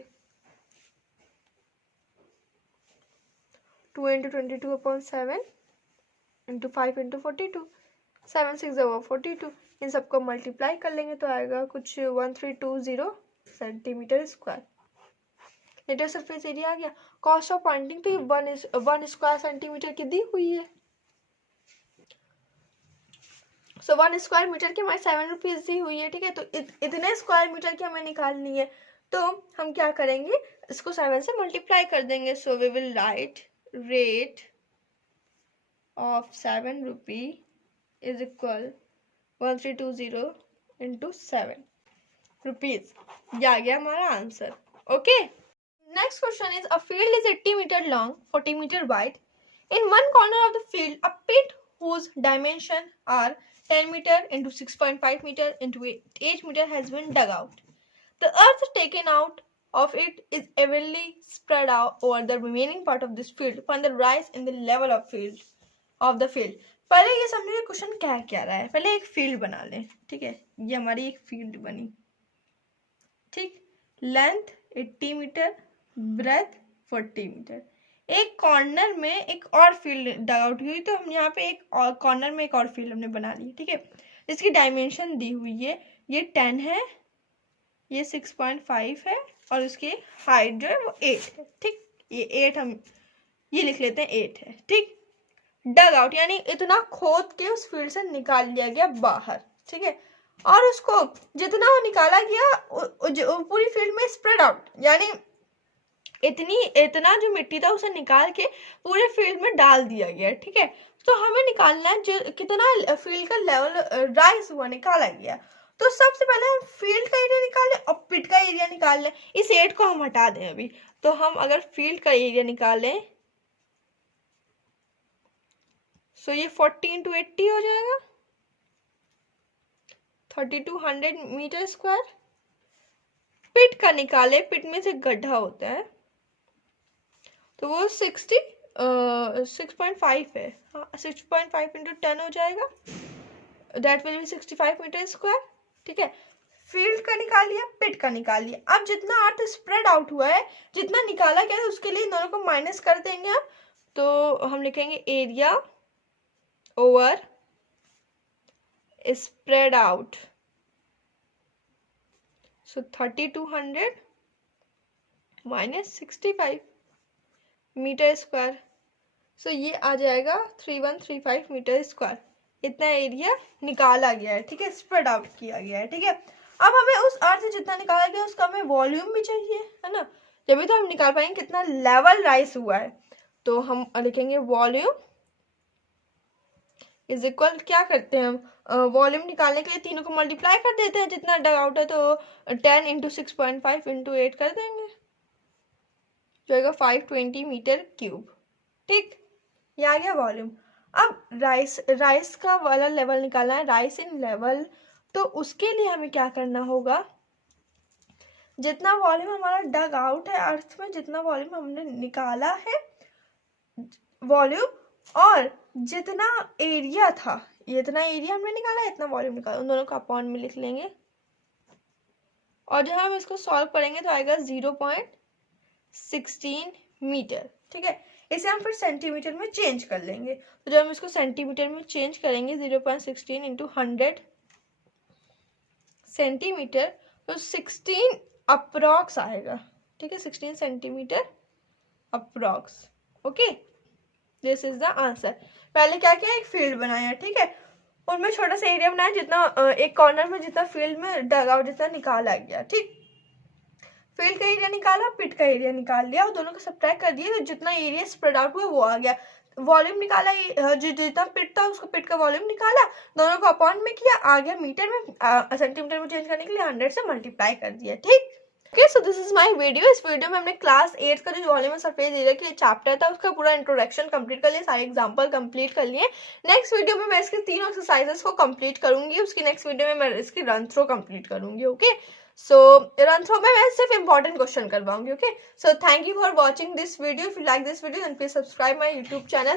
2 × 22/7 × 5 × 42, 7 6 42। इन सबको मल्टीप्लाई कर लेंगे तो आएगा कुछ 1320 centimetre square. Lateral surface area आ गया। कॉस्ट ऑफ पॉइंटिंग तो ये 1 स्क्वायर सेंटीमीटर की दी हुई है, सो 1 स्क्वायर मीटर की हमारी 7 रुपीज दी हुई है, ठीक है। तो इतने स्क्वायर मीटर की हमें निकालनी है, तो हम क्या करेंगे, इसको 7 से मल्टीप्लाई कर देंगे। So we will write rate of 7 rupee is equal 1320 × 7 rupees. ये आ गया हमारा answer, okay. Next question is, a field is 80 meter long, 40 meter wide. In one corner of the field, a pit whose dimensions are 10 meter into 6.5 meter into 8 meter has been dug out. The earth taken out of it is evenly spread out over the remaining part of this field. Find the rise in the level of the field. पहले ये समझिए question क्या रहा है। पहले एक field बना लें, ठीक है। ये हमारी एक फील्ड बनी, ठीक। Length 80 meter, breadth 40 meter. एक कॉर्नर में एक और फील्ड डग आउट हुई, तो हम यहाँ पे एक और कॉर्नर में एक और फील्ड हमने बना ली, ठीक है। इसकी डायमेंशन दी हुई है, ये 10 है, ये 6.5 है, और उसकी हाइट जो है वो 8 है, ठीक। ये 8 हम ये लिख लेते हैं, 8 है, ठीक। डग आउट यानी इतना खोद के उस फील्ड से निकाल लिया गया बाहर, ठीक है। और उसको जितना वो निकाला गया पूरी फील्ड में स्प्रेड आउट, यानी इतना जो मिट्टी था उसे निकाल के पूरे फील्ड में डाल दिया गया, ठीक है। तो हमें निकालना है जो कितना फील्ड का लेवल राइज हुआ, निकाला गया। तो सबसे पहले हम फील्ड का एरिया निकाल लें और पिट का एरिया निकाल लें। इस 8 को हम हटा दें अभी, तो हम अगर फील्ड का एरिया निकालें, सो ये 40 × 80 हो जाएगा, 3200 मीटर स्क्वायर। पिट का निकाले, पिट में से गड्ढा होता है, तो वो 6.5 है, हाँ 6.5 × 10 हो जाएगा, that will be 65 meter square, ठीक है। फील्ड का निकाल लिया, पिट का निकाल लिया। अब जितना अर्थ स्प्रेड आउट हुआ है, जितना निकाला गया है, उसके लिए इन दोनों को माइनस कर देंगे हम, तो हम लिखेंगे एरिया ओवर स्प्रेड आउट, सो 3200 माइनस 65 मीटर स्क्वायर। सो ये आ जाएगा 3135 मीटर स्क्वायर। इतना एरिया निकाला गया है, ठीक है, स्प्रेड आउट किया गया है, ठीक है। अब हमें उस अर्थ से जितना निकाला गया उसका हमें वॉल्यूम भी चाहिए, है ना, जब तो हम निकाल पाएंगे कितना लेवल राइज हुआ है। तो हम लिखेंगे वॉल्यूम इज इक्वल, क्या करते हैं हम वॉल्यूम निकालने के लिए तीनों को मल्टीप्लाई कर देते हैं, जितना डग आउट है तो 10 इंटू 6.5 इंटू 8 कर देंगे, जो आएगा 520 मीटर क्यूब, ठीक। ये आ गया वॉल्यूम। अब राइस का वाला लेवल निकालना है, राइस इन लेवल, तो उसके लिए हमें क्या करना होगा, जितना वॉल्यूम हमारा डग आउट है अर्थ में, जितना वॉल्यूम हमने निकाला है वॉल्यूम, और जितना एरिया था, इतना एरिया हमने निकाला, इतना वॉल्यूम निकाला, उन दोनों को अपॉन में लिख लेंगे। और जब हम इसको सॉल्व करेंगे तो आएगा 0.16 मीटर, ठीक है। इसे हम फिर सेंटीमीटर में चेंज कर लेंगे। तो जब हम इसको सेंटीमीटर में चेंज करेंगे 0.16 इंटू 100 सेंटीमीटर, तो 16 अप्रॉक्स आएगा, ठीक है, 16 centimetre approx. Okay, this is the answer. पहले क्या किया, एक फील्ड बनाया, ठीक है, उनमें छोटा सा एरिया बनाया, जितना एक कॉर्नर में जितना फील्ड में डग आउट जितना निकाला गया, ठीक। फील्ड का एरिया निकाला, पिट का एरिया निकाल लिया, और दोनों को सब्ट्रैक्ट कर दिया, तो जितना एरिया स्प्रेड आउट हुआ वो आ गया। वॉल्यूम निकाला, जितना पिट था उसको पिट का वॉल्यूम निकाला, दोनों को अपॉन में किया, आ गया मीटर में, सेंटीमीटर में चेंज करने के लिए 100 से मल्टीप्लाई कर दिया, ठीक। Okay, so this is my video. इस वीडियो में हमने क्लास 8 का जो वॉल्यूम ऑफ सरफेस एरिया की चैप्टर था उसका पूरा इंट्रोडक्शन कंप्लीट कर लिया, सारे एग्जांपल कंप्लीट कर लिए। नेक्स्ट वीडियो में मैं इसके तीनों एक्सरसाइजेस को कंप्लीट करूंगी, उसकी नेक्स्ट वीडियो में मैं इसकी रन थ्रो कंप्लीट करूंगी। ओके, सो रन थ्रो में मैं सिर्फ इंपॉर्टेंट क्वेश्चन करवाऊंगी। Okay, so thank you for watching this video. If you like this video then please subscribe my YouTube channel.